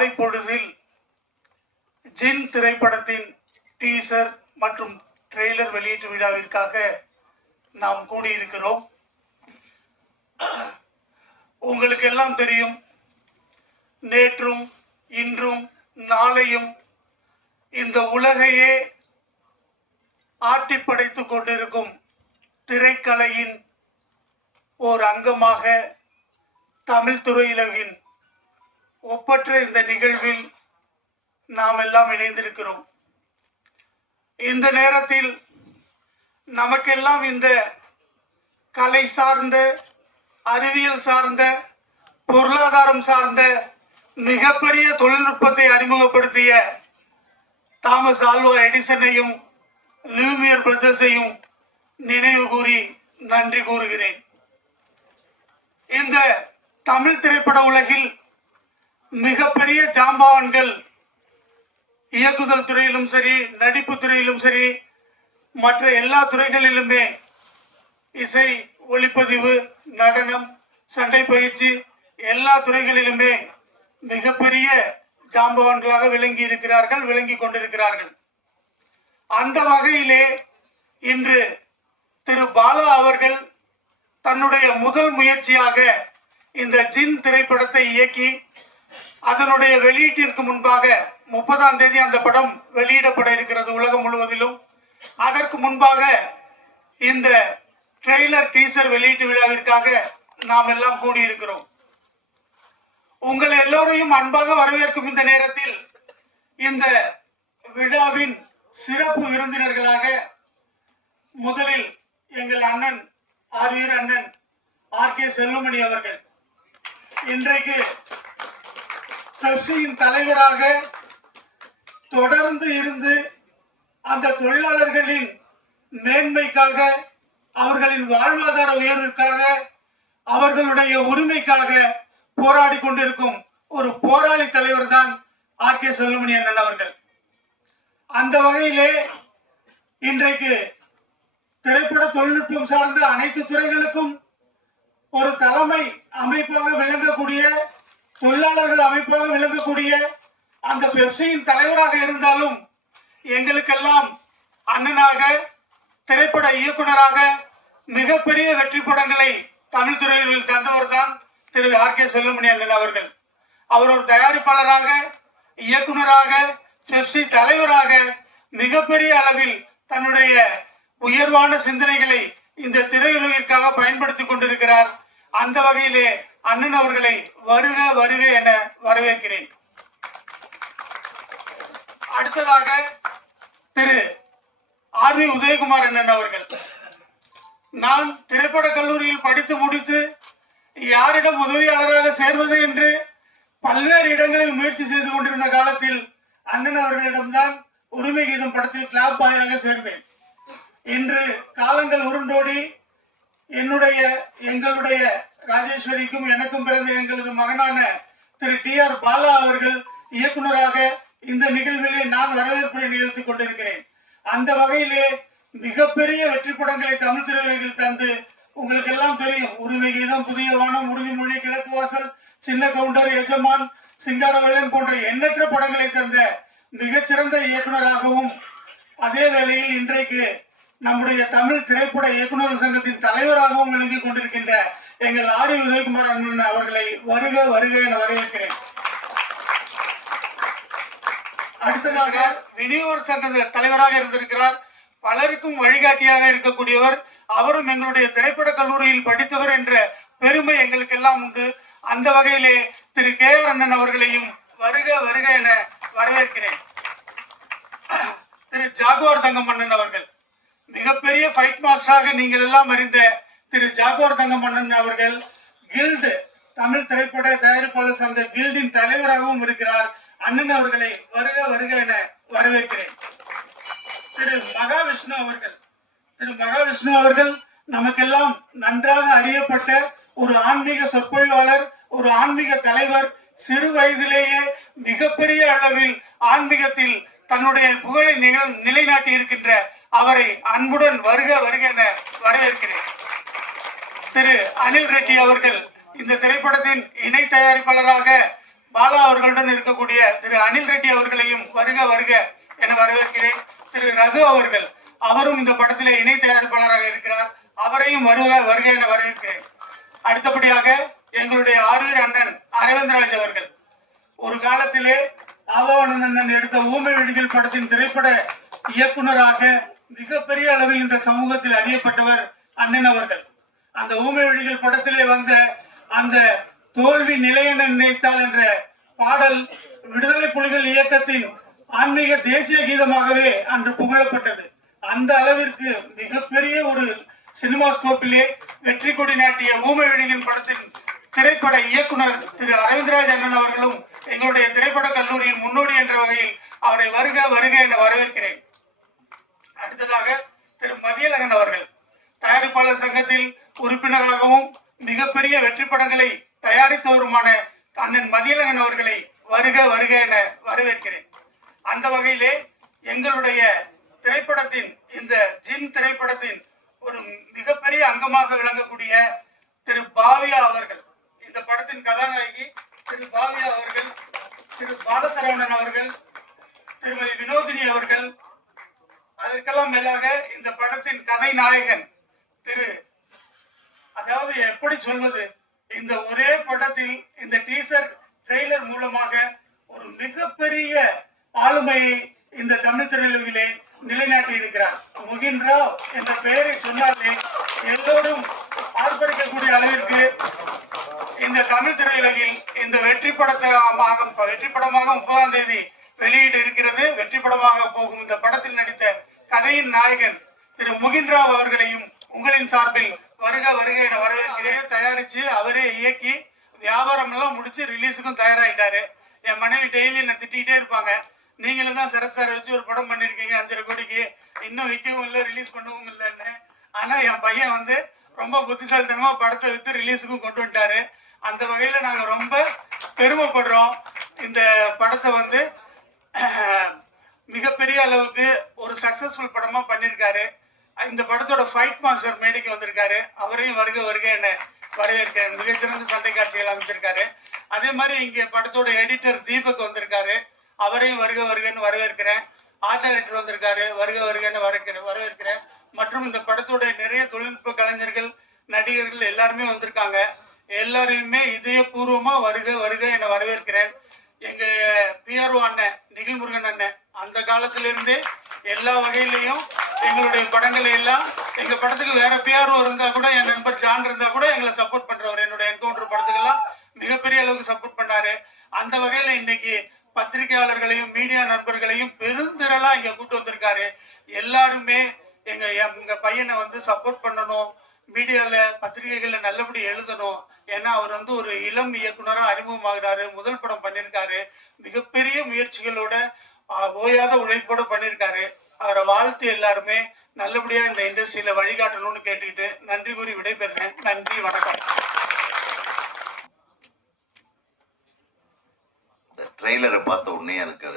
காலை பொழுதில் ஜின் திரைப்படத்தின் டீசர் மற்றும் ட்ரெய்லர் வெளியீட்டு விழாவிற்காக நாம் கூடியிருக்கிறோம். உங்களுக்கு எல்லாம் தெரியும், நேற்றும் இன்றும் நாளையும் இந்த உலகையே ஆட்டி படைத்துக் கொண்டிருக்கும் திரைக்கலையின் ஓர் அங்கமாக தமிழ் துறையுலகின் ஒப்பற்ற இந்த நிகழ்வில் நாம் எல்லாம் இணைந்திருக்கிறோம். இந்த நேரத்தில் நமக்கெல்லாம் இந்த கலை சார்ந்த, அறிவியல் சார்ந்த, பொருளாதாரம் சார்ந்த மிகப்பெரிய தொழில்நுட்பத்தை அறிமுகப்படுத்திய தாமஸ் ஆல்வா எடிசனையும் லூமியர் பிரதர்ஸையும் நினைவு கூறி நன்றி கூறுகிறேன். இந்த தமிழ் திரைப்பட உலகில் மிகப்பெரிய ஜாம்பவான்கள் இயக்குதல் துறையிலும் சரி, நடிப்பு துறையிலும் சரி, மற்ற எல்லா துறைகளிலுமே இசை, ஒளிப்பதிவு, நடனம், சண்டை பயிற்சி எல்லா துறைகளிலுமே மிகப்பெரிய ஜாம்பவான்களாக விளங்கி இருக்கிறார்கள், விளங்கி கொண்டிருக்கிறார்கள். அந்த வகையிலே இன்று திரு பாலா அவர்கள் தன்னுடைய முதல் முயற்சியாக இந்த ஜின் திரைப்படத்தை இயக்கி அதனுடைய வெளியீட்டிற்கு முன்பாக 30ஆம் தேதி அந்த படம் வெளியிடப்பட இருக்கிறது உலகம் முழுவதிலும். அதற்கு முன்பாக இந்த ட்ரெய்லர் டீசர் வெளியீட்டு விழாவிற்காக நாம் எல்லாம் கூடியிருக்கிறோம். உங்கள் எல்லோரையும் அன்பாக வரவேற்கும் இந்த நேரத்தில் இந்த விழாவின் சிறப்பு விருந்தினர்களாக முதலில் எங்கள் அண்ணன் ஆரியர் அண்ணன் ஆர்.கே. செல்லுமணி அவர்கள், இன்றைக்கு பெப்சியின் தலைவராக தொடர்ந்து இருந்து அந்த தொழிலாளர்களின் மேன்மைக்காக, அவர்களின் வாழ்வாதார உயர்விற்காக, அவர்களுடைய உரிமைக்காக போராடி கொண்டிருக்கும் ஒரு போராளி தலைவர் தான் ஆர்.கே. செல்லுமணி அண்ணன் அவர்கள். அந்த வகையிலே இன்றைக்கு திரைப்பட தொழில்நுட்பம் சார்ந்த அனைத்து துறைகளுக்கும் ஒரு தலைமை அமைப்பாக விளங்கக்கூடிய, தொழிலாளர்கள் அமைப்பாக விளங்கக்கூடிய அந்த பெப்சியின் தலைவராக இருந்தாலும் எங்களுக்கெல்லாம் அண்ணனாக, திரைப்பட இயக்குனராக மிகப்பெரிய வெற்றி படங்களை தமிழ் துறையில் தந்தவர் தான் திரு ஆர்.கே. செல்லுமணி அண்ணன் அவர்கள். அவர் ஒரு தயாரிப்பாளராக, இயக்குனராக, பெப்சி தலைவராக மிகப்பெரிய அளவில் தன்னுடைய உயர்வான சிந்தனைகளை இந்த திரையுலகிற்காக பயன்படுத்திக் கொண்டிருக்கிறார். அந்த வகையிலே அண்ணன் அவர்களை வருக வருக என வரவேற்கிறேன். அடுத்ததாக திரு ஆர்.வி. உதயகுமார் அண்ணன் அவர்கள். நான் திரைப்பட கல்லூரியில் படித்து முடித்து யாரிடம் உதவியாளராக சேர்வது என்று பல்வேறு இடங்களில் முயற்சி செய்து கொண்டிருந்த காலத்தில் அண்ணன் அவர்களிடம்தான் உரிமை கீதம் படத்தில் கிளாப் பாயாக சேர்ந்தேன். இன்று காலங்கள் உருண்டோடி எங்களுடைய ராஜேஸ்வரிக்கும் எனக்கும் பிறந்த எங்களது மகனான திரு டி.ஆர். பாலா அவர்கள் இயக்குனராக இந்த நிகழ்விலே நான் வரவேற்புரை நிகழ்த்திக் கொண்டிருக்கிறேன். அந்த வகையிலே மிகப்பெரிய வெற்றி படங்களை தமிழ் திரையுலகில் தந்து, உங்களுக்கு எல்லாம் தெரியும், உரிமை கீதம், புதிய வானம், உறுதிமொழி, கிழக்கு வாசல், சின்ன கவுண்டர், எஜமான், சிங்காரவேலன் போன்ற எண்ணற்ற படங்களை தந்த மிகச்சிறந்த இயக்குனராகவும், அதே வேளையில் இன்றைக்கு நம்முடைய தமிழ் திரைப்பட இயக்குநர்கள் சங்கத்தின் தலைவராகவும் விளங்கி கொண்டிருக்கின்ற எங்கள் ஆர்.வி. உதயகுமார் அண்ணன் அவர்களை வருக வருக என வரவேற்கிறேன். அடுத்ததாக விநியோக சங்க தலைவராக இருந்திருக்கிறார், பலருக்கும் வழிகாட்டியாக இருக்கக்கூடியவர், அவரும் எங்களுடைய திரைப்பட கல்லூரியில் படித்தவர் என்ற பெருமை எங்களுக்கு எல்லாம் உண்டு. அந்த வகையிலே திரு கே.ஆர். அண்ணன் அவர்களையும் வருக வருக என வரவேற்கிறேன். திரு ஜாகுவார் தங்கம் அண்ணன் அவர்கள், மிகப்பெரிய ஃபைட் மாஸ்டராக நீங்கள் எல்லாம் அறிந்த திரு ஜாகுவார் தங்கம் அண்ணன் அவர்கள் கில்டு, தமிழ் திரைப்பட தயாரிப்பாளர் சங்க கில்டின் தலைவராகவும் இருக்கிறார். அண்ணன் அவர்களை வருக வருக என வரவேற்கிறேன். திரு மகாவிஷ்ணு அவர்கள் நமக்கெல்லாம் நன்றாக அறியப்பட்ட ஒரு ஆன்மீக சொற்பொழிவாளர், ஒரு ஆன்மீக தலைவர். சிறு வயதிலேயே மிகப்பெரிய அளவில் ஆன்மீகத்தில் தன்னுடைய புகழை நிலைநாட்டி இருக்கின்ற அவரை அன்புடன் வருக வருக என வரவேற்கிறேன். திரு அனில் ரெட்டி அவர்கள் இந்த திரைப்படத்தின் இணை தயாரிப்பாளராக பாலா அவர்களுடன் இருக்கக்கூடிய திரு அனில் ரெட்டி அவர்களையும் வருக வருக என வரவேற்கிறேன். திரு ரகு அவர்கள், அவரும் இந்த படத்திலே இணை தயாரிப்பாளராக இருக்கிறார், அவரையும் வருக வருக என வரவேற்கிறேன். அடுத்தபடியாக எங்களுடைய ஆரூர் அண்ணன் அரவிந்தராஜ் அவர்கள், ஒரு காலத்திலே ஆவாவணன் அண்ணன் எடுத்த ஊமை விழிகள் படத்தின் திரைப்பட இயக்குனராக மிகப்பெரிய அளவில் இந்த சமூகத்தில் அறியப்பட்டவர் அண்ணன் அவர்கள். அந்த ஊமை விழிகள் படத்திலே வந்த அந்த தோல்வி நிலையென நினைத்தால் என்ற பாடல் விடுதலை புலிகள் இயக்கத்தின் ஆன்மீக தேசிய கீதமாகவே அன்று புகழப்பட்டது. அந்த அளவிற்கு மிகப்பெரிய ஒரு சினிமா ஸ்கோப்பிலே வெற்றி கொடி நாட்டிய ஊமை விழிகள் படத்தின் திரைப்பட இயக்குனர் திரு அரவிந்தராஜ் அண்ணன் அவர்களும் எங்களுடைய திரைப்பட கல்லூரியின் முன்னோடி என்ற வகையில் அவரை வருக வருக என வரவேற்கிறேன். அடுத்ததாக திரு மதியழகன் அவர்கள், தயாரிப்பாளர் சங்கத்தில் உறுப்பினராகவும் மிகப்பெரிய வெற்றி படங்களை தயாரித்தவருமான அண்ணன் மதியழகன் அவர்களை வருக வருக என வரவேற்கிறேன். அந்த வகையிலே எங்களுடைய திரைப்படத்தின் இந்த ஜிம் திரைப்படத்தின் ஒரு மிகப்பெரிய அங்கமாக விளங்கக்கூடிய திரு பாவியா அவர்கள், இந்த படத்தின் கதாநாயகி திரு பாவியா அவர்கள், திரு பாலசரவணன் அவர்கள், திருமதி வினோதினி அவர்கள், அதற்கெல்லாம் மேலாக இந்த படத்தின் கதை நாயகன் அதாவது எப்படி சொல்வது, இந்த ஒரே படத்தில் இந்த டீசர் ட்ரெய்லர் மூலமாக ஒரு மிகப்பெரிய ஆளுமையை இந்த தமிழ் திரையுலகிலே நிலைநாட்டி இருக்கிறார். முகின் ராவ் என்ற பெயரை சொன்னாலே எல்லோரும் ஆர்ப்பரிக்கக்கூடிய அளவிற்கு இந்த தமிழ் திரையுலகில் இந்த வெற்றி படமாக 30ஆம் தேதி வெளியீடு இருக்கிறது. வெற்றி படமாக போகும் இந்த படத்தில் நடித்த கதையின் நாயகன் திரு முகின் ராவ் அவர்களையும் உங்களின் சார்பில் வருக வருக என வரவேற்கிறேன். தயாரிச்சு அவரே இயக்கி வியாபாரம் எல்லாம் முடிச்சு ரிலீஸுக்கும் தயாராயிட்டாரு. என் மனைவி டெய்லி என்ன திட்டிகிட்டே இருப்பாங்க, நீங்களும் தான் சரத் சார் வச்சு ஒரு படம் பண்ணிருக்கீங்க 5.5 கோடிக்கு, இன்னும் விற்கவும் இல்லை ரிலீஸ் பண்ணவும் இல்லைன்னு. ஆனா என் பையன் வந்து ரொம்ப புத்திசாலித்தனமா படத்தை வித்து ரிலீஸுக்கும் கொண்டு வந்துட்டாரு. அந்த வகையில நாங்க ரொம்ப பெருமைப்படுறோம். இந்த படத்தை வந்து மிகப்பெரிய அளவுக்கு ஒரு சக்சஸ்ஃபுல் படமா பண்ணிருக்காரு. இந்த படத்தோட ஃபைட் மாஸ்டர் மேடைக்கு வந்திருக்காரு, அவரையும் வருக வருக என்ன வரவேற்கிறேன். மிகச்சிறந்த சண்டை காட்சிகள் அமைச்சிருக்காரு. அதே மாதிரி இங்க படத்தோட எடிட்டர் தீபக் வந்திருக்காரு, அவரையும் வருக வருகன்னு வரவேற்கிறேன். ஆர்ட் டைரக்டர் வந்திருக்காரு, வருக வருகன்னு வரவேற்கிறேன். மற்றும் இந்த படத்தோட நிறைய தொழில்நுட்ப கலைஞர்கள், நடிகர்கள் எல்லாருமே வந்திருக்காங்க. எல்லாரையுமே இதயபூர்வமா வருக வருக என வரவேற்கிறேன். எங்க பிஆர்ஓ அண்ணன் நிகில்முருகன் அண்ணன் அந்த காலத்திலிருந்தே எல்லா வகையிலையும் எங்களுடைய படங்களை எல்லாம், எங்க படத்துக்கு வேற பிஆர்ஓ இருந்தா கூட, என் நண்பர் ஜான் இருந்தா கூட எங்களை சப்போர்ட் பண்றவர். என்னோட என்கவுண்டர் படத்துக்கெல்லாம் மிகப்பெரிய அளவுக்கு சப்போர்ட் பண்ணாரு. அந்த வகையில இன்னைக்கு பத்திரிகையாளர்களையும் மீடியா நண்பர்களையும் பெருந்திரளா இங்க கூட்டு வந்திருக்காரு. எல்லாருமே எங்க பையனை வந்து சப்போர்ட் பண்ணணும், மீடியால பத்திரிகைகள்ல நல்லபடி எழுதணும். ஏன்னா அவர் வந்து ஒரு இளம் இயக்குனரா அறிமுகமாகிறாரு, முதல் படம் பண்ணிருக்காரு, மிகப்பெரிய முயற்சிகளோட ஓயாத உழைப்போட பண்ணிருக்காரு. அவரை வாழ்த்து எல்லாருமே நல்லபடியா இந்த இண்டஸ்ட்ரியில வழிகாட்டணும்னு கேட்டுக்கிட்டு நன்றி கூறி விடைபெறுறேன். நன்றி, வணக்கம். இந்த ட்ரெய்லரை பார்த்த உடனே எனக்கு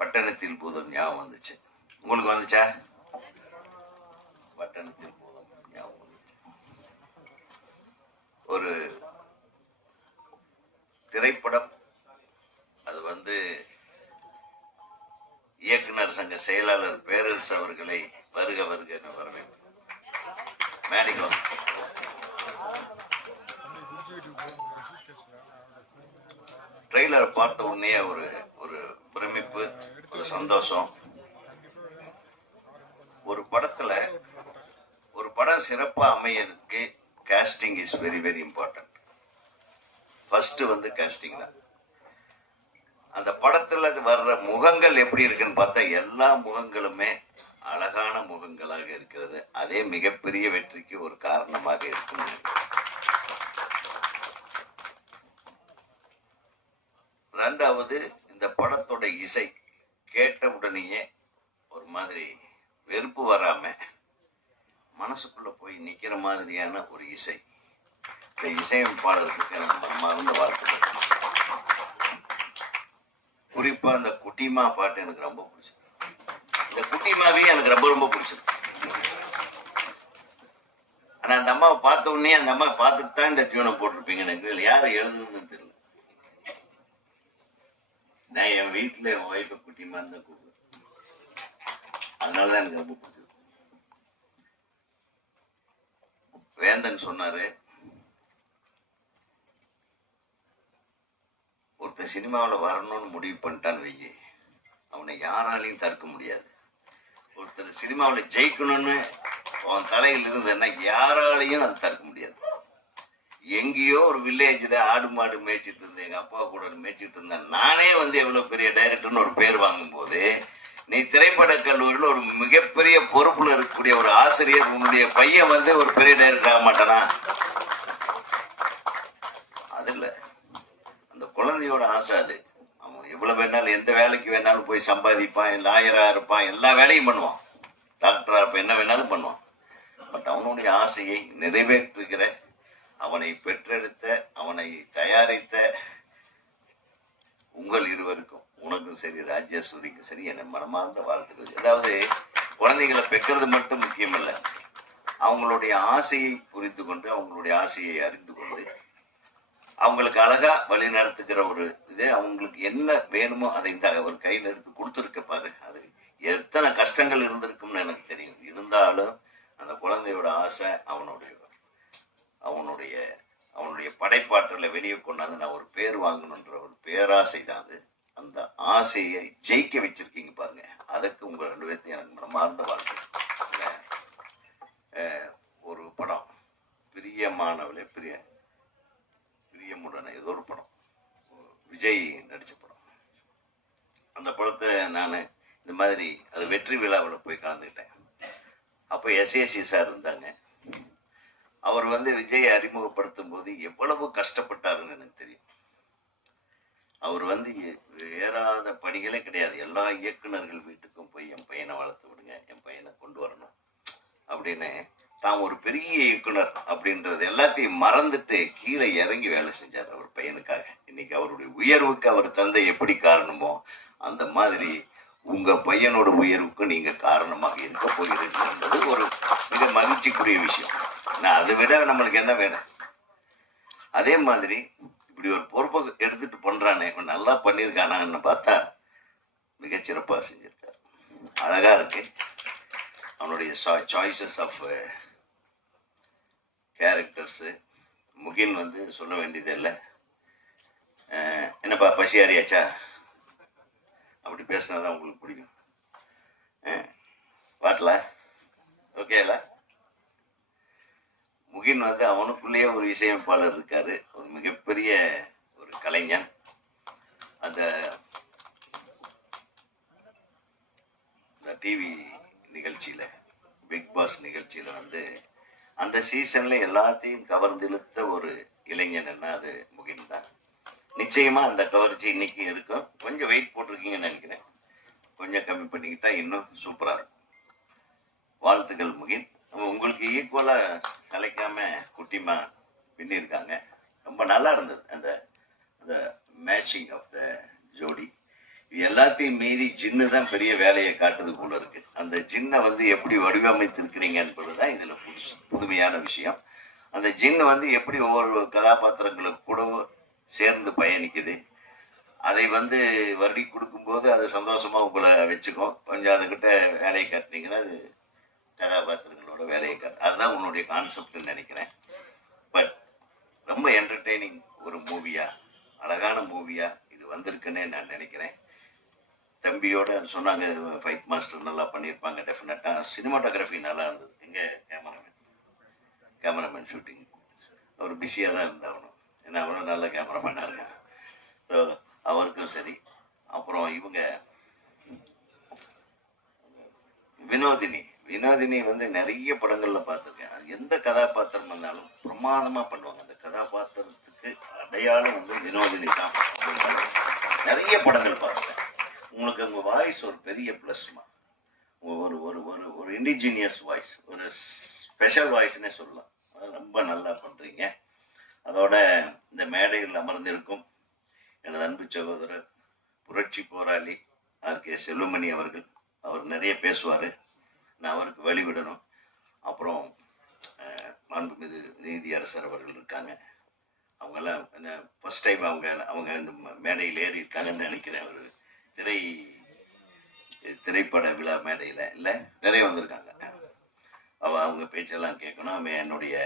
பட்டணத்தில் பூதம் ஞாபகம் வந்துச்சு. உங்களுக்கு வந்துச்சா? பட்டணத்தில் பூதம் ஞாபகம் வந்துச்சு. ஒரு திரைப்படம், அது வந்து இயக்குனர் சங்க செயலாளர் பேரரசு அவர்களை வருக வருக என வரவேற்பு. மேடைக்கு ட்ரெய்லரை பார்த்த உடனே ஒரு பிரமிப்பு, ஒரு சந்தோஷம். ஒரு படத்துல ஒரு படம் சிறப்பாக அமையறதுக்கு casting is very very important. First வந்து காஸ்டிங் தான். அந்த படத்துல வர்ற முகங்கள் எப்படி இருக்குன்னு பார்த்தா எல்லா முகங்களுமே அழகான முகங்களாக இருக்கிறது. அதே மிகப்பெரிய வெற்றிக்கு ஒரு காரணமாக இருக்கும். ரெண்டாவது, இந்த படத்தோட இசை கேட்ட உடனேயே ஒரு மாதிரி வெறுப்பு வராம மனசுக்குள்ள போய் நிக்கிற மாதிரியான ஒரு இசை. இந்த இசையமைப்பாளருக்கு எனக்கு மறந்த வாழ்த்துக்கள். குறிப்பா அந்த குட்டிமா பாட்டு எனக்கு ரொம்ப பிடிச்சது. இந்த குட்டிமாவையும் எனக்கு ரொம்ப ரொம்ப பிடிச்சது. ஆனா அந்த அம்மாவை பார்த்த உடனே அந்த அம்மாவை பார்த்துட்டு தான் இந்த டியூனை போட்டிருப்பீங்க. எனக்கு யாரை எழுதுறதுன்னு தெரியல. நான் என் வீட்டில் என் ஒய்ஃபை குட்டிமான்னு தான் கூப்பிடுவேன். அதனால தான் எனக்கு ரொம்ப பிடிச்சது. வேந்தன் சொன்னாரு, ஒருத்தன் சினிமாவில் வரணும்னு முடிவு பண்ணிட்டான்னு வையி, அவனை யாராலையும் தடுக்க முடியாது. ஒருத்தர் சினிமாவில் ஜெயிக்கணும்னு அவன் தலையில் இருந்ததுன்னா யாராலையும் அதை தடுக்க முடியாது. எங்கேயோ ஒரு வில்லேஜில் ஆடு மாடு மேய்ச்சிட்டு இருந்தேன், எங்கள் அப்பா கூட மேய்ச்சிட்டு இருந்தேன். நானே வந்து எவ்வளோ பெரிய டைரக்டர்னு ஒரு பேர் வாங்கும்போது, நீ திரைப்பட கல்லூரியில் ஒரு மிகப்பெரிய பொறுப்பில் இருக்கக்கூடிய ஒரு ஆசிரியர், உன்னுடைய பையன் வந்து ஒரு பெரிய டைரக்டர் ஆக மாட்டானா? அது இல்லை, அந்த குழந்தையோட ஆசை அது. அவன் எவ்வளோ வேணாலும் எந்த வேலைக்கு வேணாலும் போய் சம்பாதிப்பான், லாயராக இருப்பான், எல்லா வேலையும் பண்ணுவான், டாக்டராக இருப்பான், என்ன வேணாலும் பண்ணுவான். பட் அவனுடைய ஆசையை நிறைவேற்றுகிற, அவனை பெற்றெடுத்த, அவனை தயாரித்த உங்கள் இருவருக்கும், உனக்கும் சரி ராஜேஸ்வரிக்கும் சரி, என மனமார்ந்த வாழ்த்துக்கள். அதாவது குழந்தைகளை பெற்றது மட்டும் முக்கியம் இல்லை, அவங்களுடைய ஆசையை புரிந்து கொண்டு, அவங்களுடைய ஆசையை அறிந்து கொண்டு, அவங்களுக்கு அழகா வழி நடத்துகிற ஒரு இது, அவங்களுக்கு என்ன வேணுமோ அதை இந்த ஒரு கையில் எடுத்து கொடுத்துருக்க பாரு. அது எத்தனை கஷ்டங்கள் இருந்திருக்கும்னு எனக்கு தெரியும். இருந்தாலும் அந்த குழந்தையோட ஆசை அவனுடைய படைப்பாற்றலை வெளியே கொண்டாந்து நான் ஒரு பேர் வாங்கணுன்ற ஒரு பேராசை தான் அது. அந்த ஆசையை ஜெயிக்க வச்சிருக்கீங்க பாருங்க, அதுக்கு உங்கள் 2 பேர்த்தையும் எனக்கு மனமார்ந்த வாழ்க்கை. ஒரு படம் பிரியமானவளே, பிரியமுடனே ஏதோ ஒரு படம், விஜய் நடித்த படம். அந்த படத்தை நான் இந்த மாதிரி அது வெற்றி விழாவில் போய் கலந்துக்கிட்டேன். அப்போ எஸ்ஏசி சார் இருந்தாங்க. அவர் வந்து விஜயை அறிமுகப்படுத்தும் போது எவ்வளவு கஷ்டப்பட்டாருன்னு எனக்கு தெரியும். அவர் வந்து ஏறாத படிகளே கிடையாது. எல்லா இயக்குநர்கள் வீட்டுக்கும் போய் என் பையனை வளர்த்து விடுங்க, என் பையனை கொண்டு வரணும் அப்படின்னு தான் ஒரு பெரிய இயக்குனர் அப்படின்றது எல்லாத்தையும் மறந்துட்டு கீழே இறங்கி வேலை செஞ்சார் அவர் பையனுக்காக. இன்னைக்கு அவருடைய உயர்வுக்கு அவர் தந்தை எப்படி காரணமோ அந்த மாதிரி உங்கள் பையனோட உயர்வுக்கு நீங்கள் காரணமாக இருக்க போகிறீர்கள். ஒரு மிக மகிழ்ச்சிக்குரிய விஷயம். நான் அதை விட நம்மளுக்கு என்ன வேணும்? அதே மாதிரி இப்படி ஒரு பொறுப்பை எடுத்துகிட்டு பண்ணுறானே, இவன் நல்லா பண்ணியிருக்கானான்னு பார்த்தா மிகச்சிறப்பாக செஞ்சுருக்கார். அழகாக இருக்கு அவனுடைய சாய்ஸஸ் ஆஃப் கேரக்டர்ஸு. முகின் வந்து சொல்ல வேண்டியது இல்லை. என்னப்பா பசியாரியாச்சா அப்படி பேசினா தான் உங்களுக்கு பிடிக்கும். பாட்டல ஓகேல. முகின் வந்து அவனுக்குள்ளேயே ஒரு இசையமைப்பாளர் இருக்காரு, ஒரு மிகப்பெரிய ஒரு கலைஞன். அந்த டிவி நிகழ்ச்சியில், பிக் பாஸ் நிகழ்ச்சியில் வந்து அந்த சீசனில் எல்லாத்தையும் கவர்ந்திழுத்த ஒரு இளைஞன்னா அது முகின் தான். நிச்சயமாக அந்த கவர்ச்சி இன்னைக்கு இருக்கும். கொஞ்சம் வெயிட் போட்டிருக்கீங்கன்னு நினைக்கிறேன், கொஞ்சம் கம்மி பண்ணிக்கிட்டா இன்னும் சூப்பராக இருக்கும். வாழ்த்துக்கள் முகின். உங்களுக்கு ஈக்குவலாக கலைக்காமல் குட்டிமா பின்னிருக்காங்க. ரொம்ப நல்லா இருந்தது அந்த அந்த மேட்சிங் ஆஃப் த ஜோடி. இது எல்லாத்தையும் மீறி ஜின்னு தான் பெரிய வேலையை காட்டுது போல இருக்கு. அந்த ஜின்னை வந்து எப்படி வடிவமைத்திருக்கிறீங்க என்பது தான் இதில் புதுமையான விஷயம். அந்த ஜின்னு வந்து எப்படி ஒவ்வொரு கதாபாத்திரங்களுக்கு கூட சேர்ந்து பயணிக்குது, அதை வந்து வருடி கொடுக்கும்போது அது சந்தோஷமாக உங்களை வச்சுக்கும். கொஞ்சம் அதுக்கிட்ட வேலையை காட்டினீங்கன்னா அது கதாபாத்திரங்களோட வேலையை காட்டு. அதுதான் உன்னுடைய கான்செப்ட்னு நினைக்கிறேன். பட் ரொம்ப என்டர்டெய்னிங் ஒரு மூவியாக, அழகான மூவியாக இது வந்திருக்குன்னே நான் நினைக்கிறேன். தம்பியோட சொன்னாங்க ஃபைட் மாஸ்டர் நல்லா பண்ணியிருப்பாங்க. டெஃபினட்டாக சினிமாட்டோகிராஃபி நல்லா இருந்தது. எங்கே கேமராமேன் ஷூட்டிங் அவர் பிஸியாக தான் இருந்தாகணும், ஏன்னா அவரும் நல்ல கேமராமேனாக இருக்காங்க. ஸோ அவருக்கும் சரி. அப்புறம் இவங்க வினோதினி வந்து நிறைய படங்களில் பார்த்துருக்கேன். அது எந்த கதாபாத்திரம் வந்தாலும் பிரமாதமாக பண்ணுவாங்க. அந்த கதாபாத்திரத்துக்கு அடையாளம் வந்து வினோதினி தான். நிறைய படங்கள் பார்த்துருக்கேன். உங்களுக்கு உங்கள் வாய்ஸ் ஒரு பெரிய ப்ளஸ்மா. ஒரு ஒரு ஒரு ஒரு இண்டிஜினியஸ் வாய்ஸ், ஒரு ஸ்பெஷல் வாய்ஸ்னே சொல்லலாம். அதை ரொம்ப நல்லா பண்ணுறீங்க. அதோட இந்த மேடையில் அமர்ந்திருக்கும் எனது அன்பு சகோதரர் புரட்சி போராளி ஆர்கே செல்வமணி அவர்கள், அவர் நிறைய பேசுவார், நான் அவருக்கு வழிவிடணும். அப்புறம் மாண்புமிகு நீதியரசர் அவர்கள் இருக்காங்க, அவங்கெல்லாம் ஃபர்ஸ்ட் டைம் அவங்க இந்த மேடையில் ஏறி இருக்காங்கன்னு நினைக்கிறேன். ஒரு திரைப்பட விழா மேடையில் இல்லை, நிறைய வந்திருக்காங்க. அவங்க பேச்செல்லாம் கேட்கணும். அவன் என்னுடைய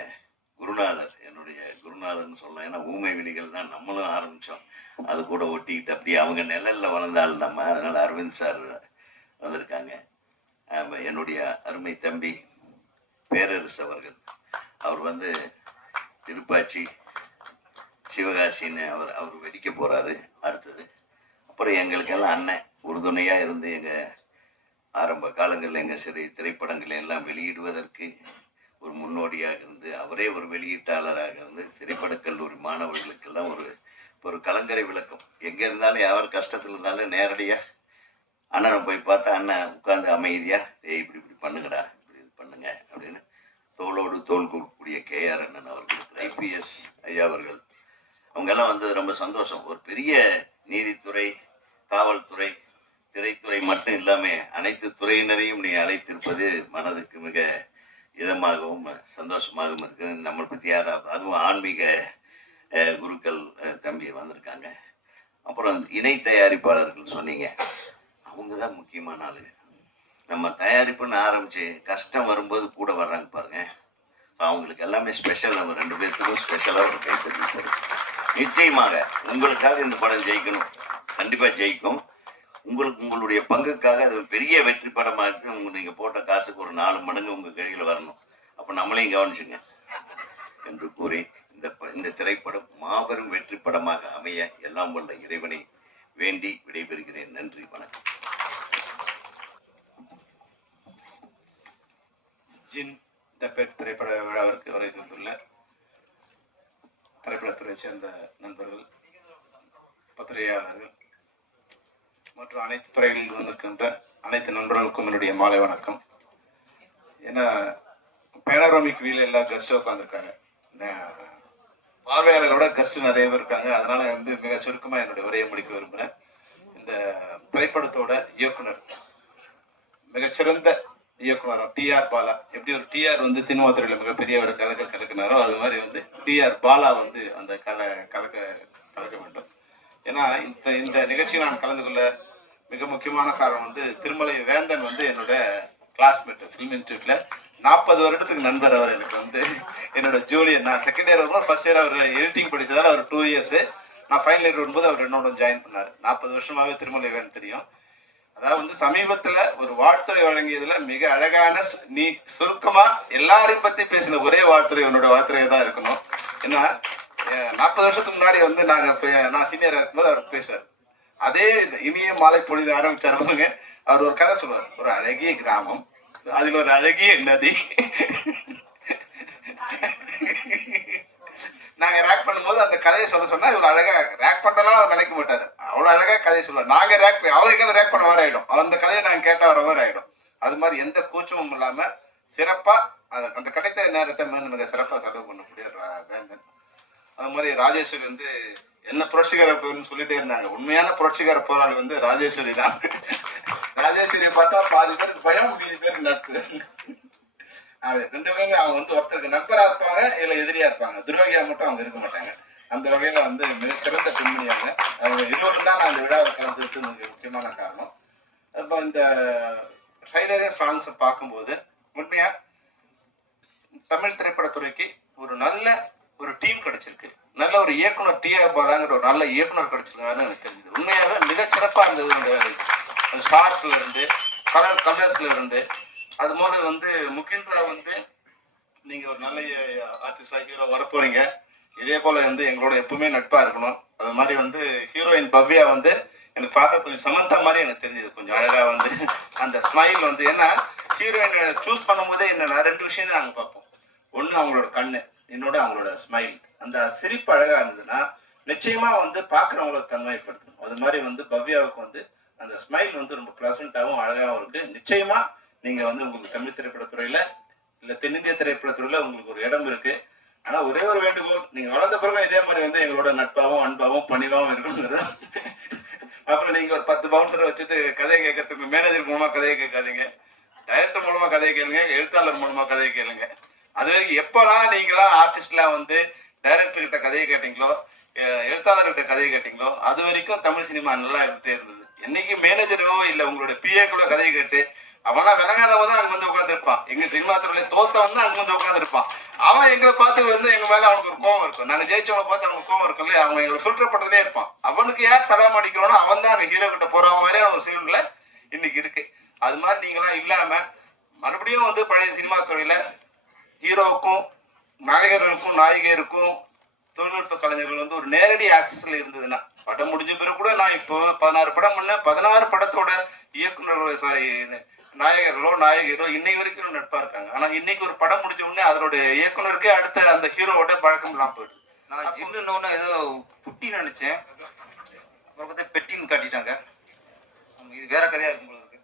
குருநாதர்னு சொல்லலாம். ஏன்னா ஊமை விழிகள் தான் நம்மளும் ஆரம்பித்தோம், அது கூட ஒட்டிக்கிட்டு அப்படியே அவங்க நிழலில் வளர்ந்தாலும் நம்ம. அதனால் அரவிந்த் சார் வந்திருக்காங்க. என்னுடைய அருமை தம்பி பேரரசு அவர்கள், அவர் திருப்பாச்சி சிவகாசின்னு அவர் வெடிக்க போகிறாரு அடுத்தது. அப்புறம் எங்களுக்கெல்லாம் அண்ணன் உறுதுணையாக இருந்து எங்கள் ஆரம்ப காலங்களில் எங்கள் திரைப்படங்களை எல்லாம் வெளியிடுவதற்கு ஒரு முன்னோடியாக இருந்து, அவரே ஒரு வெளியீட்டாளராக இருந்து திரைப்படக் கல்லூரி மாணவர்களுக்கெல்லாம் ஒரு கலங்கரை விளக்கம். எங்கே இருந்தாலும் யார் கஷ்டத்தில் இருந்தாலும் நேரடியாக அண்ணனை போய் பார்த்தா அண்ணன் உட்காந்து அமைதியாக இப்படி பண்ணுங்கடா, இப்படி இது பண்ணுங்க அப்படின்னு தோளோடு தோல் கொடுக்கக்கூடிய கேஆர் அண்ணன் அவர்கள், ஐபிஎஸ் ஐயா அவர்கள், அவங்கெல்லாம் வந்தது ரொம்ப சந்தோஷம். ஒரு பெரிய நீதித்துறை, காவல்துறை, திரைத்துறை மட்டும் இல்லாமல் அனைத்து துறையினரையும் நீ அழைத்திருப்பது மனதுக்கு மிக இதமாகவும் சந்தோஷமாகவும் இருக்குது. நம்மளை பற்றி அதுவும் ஆன்மீக குருக்கள் தம்பி வந்திருக்காங்க. அப்புறம் இணை தயாரிப்பாளர்கள் சொன்னீங்க, அவங்க தான் முக்கியமான ஆளுங்க. நம்ம தயாரிப்புன்னு ஆரம்பித்து கஷ்டம் வரும்போது கூட வர்றாங்க பாருங்க, அவங்களுக்கு எல்லாமே ஸ்பெஷல். நம்ம 2 பேர்த்துக்கும் ஸ்பெஷலாக ஒரு கைத்தறி போடும். நிச்சயமாக உங்களுக்காக இந்த படம் ஜெயிக்கணும், கண்டிப்பாக ஜெயிக்கும். உங்களுடைய பங்குக்காக அது பெரிய வெற்றி படமாக எடுத்து நீங்கள் போட்ட காசுக்கு ஒரு 4 மடங்கு உங்கள் கையில் வரணும். அப்போ நம்மளையும் கவனிச்சுங்க என்று கூறி இந்த திரைப்படம் மாபெரும் வெற்றி படமாக அமைய எல்லாம் வல்ல இறைவனை வேண்டி விடைபெறுகிறேன். நன்றி, வணக்கம். ஜின் த பெட் திரைப்பட விழாவிற்கு வரை தந்துள்ள திரைப்படத்துறை சேர்ந்த நண்பர்கள், பத்திரிகையாளர்கள் மற்றும் அனைத்து துறைகளில் வந்திருக்கின்ற அனைத்து நண்பர்களுக்கும் என்னுடைய மாலை வணக்கம். ஏன்னா பேனரோமிக் வீல எல்லா கெஸ்ட்டும் உட்காந்துருக்காங்க, பார்வையாளர்களோட கெஸ்ட் நிறைய பேர் இருக்காங்க. அதனால மிக சுருக்கமாக என்னுடைய உரையை முடிக்க விரும்புகிறேன். இந்த திரைப்படத்தோட இயக்குனர், மிகச்சிறந்த இயக்குனர் டிஆர் பாலா. எப்படி ஒரு டிஆர் சினிமா துறையில் மிகப்பெரிய ஒரு கலக்கினாரோ, அது மாதிரி டிஆர் பாலா அந்த கலக்க வேண்டும். ஏன்னா இந்த நிகழ்ச்சியில் நான் கலந்து கொள்ள மிக முக்கியமான காரணம் திருமலை வேந்தன் என்னோட கிளாஸ்மேட், ஃபிலிம் இன்ஸ்டியூட்ல 40 வருடத்துக்கு நண்பர். அவர் எனக்கு என்னோட ஜூனியர். நான் செகண்ட் இயர் வரும்போது ஃபர்ஸ்ட் இயர் அவர் எடிட்டிங் படித்ததால் அவர் 2 இயர்ஸ், நான் ஃபைனல் இயர் வரும்போது அவர் என்னோட ஜாயின் பண்ணார். 40 வருஷமாகவே திருமலை வேந்தன் தெரியும். அதாவது சமீபத்தில் ஒரு வாழ்த்துறை வழங்கியதுல மிக அழகான, நீ சுருக்கமா எல்லாரையும் பத்தி பேசின ஒரே வாழ்த்துறை உன்னோட வாழ்த்துறையா தான் இருக்கணும். ஏன்னா 40 வருஷத்துக்கு முன்னாடி நான் சீனியரா இருக்கும்போது அவர் பேசுவார். அதே இனிய மாலை பொழுது ஆரம்பிச்சாருங்க. அவர் ஒரு கதை சொல்லுவார். ஒரு அழகிய கிராமம், அதில் ஒரு அழகிய நதி. நாங்க ரேக் பண்ணும்போது அந்த கதையை சொன்னா இவ்வளவு அழகா ரேக் பண்றதுனால அவர் நினைக்க மாட்டாரு. அவ்வளவு அழகா கதையை சொல்லுவார். நாங்க அவருக்கு ரேக் பண்ண மாதிரி ஆயிடும், அந்த கதையை நாங்க கேட்ட வர மாதிரி ஆயிடும். அது மாதிரி எந்த கூச்சமும் இல்லாம சிறப்பா அந்த கிடைத்த நேரத்தை மிக சிறப்பா செலவு பண்ணக்கூடிய வேந்தன். அது மாதிரி ராஜேஸ்வரி என்ன புரட்சிகர சொல்லிட்டே இருந்தாங்க. உண்மையான புரட்சிகர போராளி ராஜேஸ்வரி தான். ராஜேஸ்வரியை பார்த்தா பாதி பேருக்கு பயம், மீதி பேருக்கு நட்பு. அது 2 பேருமே அவங்க ஒருத்தருக்கு நண்பரா இருப்பாங்க, இல்ல எதிரியா இருப்பாங்க. துரோகியா மட்டும் அவங்க இருக்க மாட்டாங்க. அந்த வகையில மிகச்சிறந்த பெண்மணியாங்க. அவங்க இருவரும் தான் அந்த விழாவை கலந்துருக்கு முக்கியமான காரணம். அப்போ இந்த ட்ரைலரே சாங்ஸை பார்க்கும்போது உண்மையா தமிழ் திரைப்படத்துறைக்கு ஒரு நல்ல ஒரு டீம் கிடைச்சிருக்கு. நல்ல ஒரு இயக்குனர் டிஆர் பாலாங்கிற ஒரு நல்ல இயக்குனர் கிடைச்சிருக்காருன்னு எனக்கு தெரிஞ்சது. உண்மையாகவே மிகச்சிறப்பாக இருந்தது. அந்த ஷார்ட்ஸ்ல இருந்து, கலர்ஸ்ல இருந்து, அது மாதிரி முக்கியமாக நீங்க ஒரு நல்ல ஆர்டிஸ்டா ஹீரோ வரப்போறீங்க. இதே போல எங்களோட எப்பவுமே நட்பா இருக்கணும். அது மாதிரி ஹீரோயின் பவ்யா எனக்கு பார்க்க கொஞ்சம் சமந்தா மாதிரி எனக்கு தெரிஞ்சது. கொஞ்சம் அழகா அந்த ஸ்மைல் ஏன்னா ஹீரோயினை சூஸ் பண்ணும்போதே என்னன்னா 2 விஷயம் நாங்கள் பார்ப்போம். ஒன்று அவங்களோட கண்ணு, இன்னொன்று அவங்களோட ஸ்மைல். அந்த சிரிப்பு அழகா இருந்ததுன்னா நிச்சயமா பார்க்குறவங்கள தன்மைப்படுத்தணும். அது மாதிரி பவ்யாவுக்கு அந்த ஸ்மைல் ரொம்ப ப்ளசண்டாகவும் அழகாகவும் இருக்கு. நிச்சயமா நீங்க உங்களுக்கு தமிழ் திரைப்படத்துறையில இல்ல தென்னிந்திய திரைப்படத்துறையில உங்களுக்கு ஒரு இடம் இருக்கு. ஆனா ஒரே ஒரு வேண்டுகோள், நீங்க வளர்ந்த பிறகு இதே மாதிரி எங்களோட நட்பாகவும் அன்பாகவும் பணிவாகவும் இருக்கணுங்கிறது. அப்புறம் நீங்க ஒரு 10 பவுன்சரை வச்சுட்டு கதையை கேட்கறதுக்கு மேனேஜர் மூலமா கதையை கேட்காதீங்க, டைரக்டர் மூலமா கதையை கேளுங்க, எழுத்தாளர் மூலமா கதையை கேளுங்க. அது வரைக்கும் எப்பெல்லாம் நீங்களாம் ஆர்டிஸ்ட்லாம் டைரக்டர் கிட்ட கதையை கேட்டீங்களோ, எழுத்தாளர்கிட்ட கதையை கேட்டீங்களோ, அது வரைக்கும் தமிழ் சினிமா நல்லா இருந்துட்டே இருந்தது. என்னைக்கு மேனேஜரோ இல்ல உங்களோட பிஏக்களோ கதையை கேட்டு அவனா விளங்காதவன் தான் அங்க வந்து உட்காந்துருப்பான். எங்க சினிமா துறையில தோத்தவன் தான் அங்க வந்து உட்காந்துருப்பான். அவன் எங்களை பார்த்து வந்து எங்க மேல அவனுக்கு ஒரு கோவம் இருக்கும். நாங்க ஜெயிச்சவங்களை பார்த்து அவனுக்கு கோவம் இருக்கும் இல்லையா, அவன் எங்களை ஃபில்டர் பண்ணதே இருப்பான். அவனுக்கு யார் சலாம் அடிக்கிறோனோ அவன் தான் அந்த ஹீரோ கிட்ட போறவன் மாதிரியான ஒரு சூழ்நிலை இன்னைக்கு இருக்கு. அது மாதிரி நீங்களாம் இல்லாம மறுபடியும் வந்து பழைய சினிமா துறையில ஹீரோவுக்கும் நாயகர்களுக்கும் நாயகியருக்கும் தொழில்நுட்ப கலைஞர்கள் வந்து ஒரு நேரடி ஆக்சஸ்ல இருந்ததுன்னா, படம் முடிஞ்ச பிறகு கூட நான் இப்போ 16 படம் பண்ண 16 படத்தோட இயக்குனர் சாரி நாயகர்களோ நாயகியரோ இன்னை வரைக்கும் நட்பா இருக்காங்க. ஆனா இன்னைக்கு ஒரு படம் முடிஞ்ச உடனே அதனோட இயக்குனருக்கே அடுத்த அந்த ஹீரோவோட பழக்கம் எல்லாம் போயிடுது. நான் ஜிம்முன்னு ஏதோ புட்டின்னு நினைச்சேன், அப்புறம் பார்த்தா பெட்டின்னு காட்டிட்டாங்க. இது வேற கதையா இருக்கும் போல இருக்கு.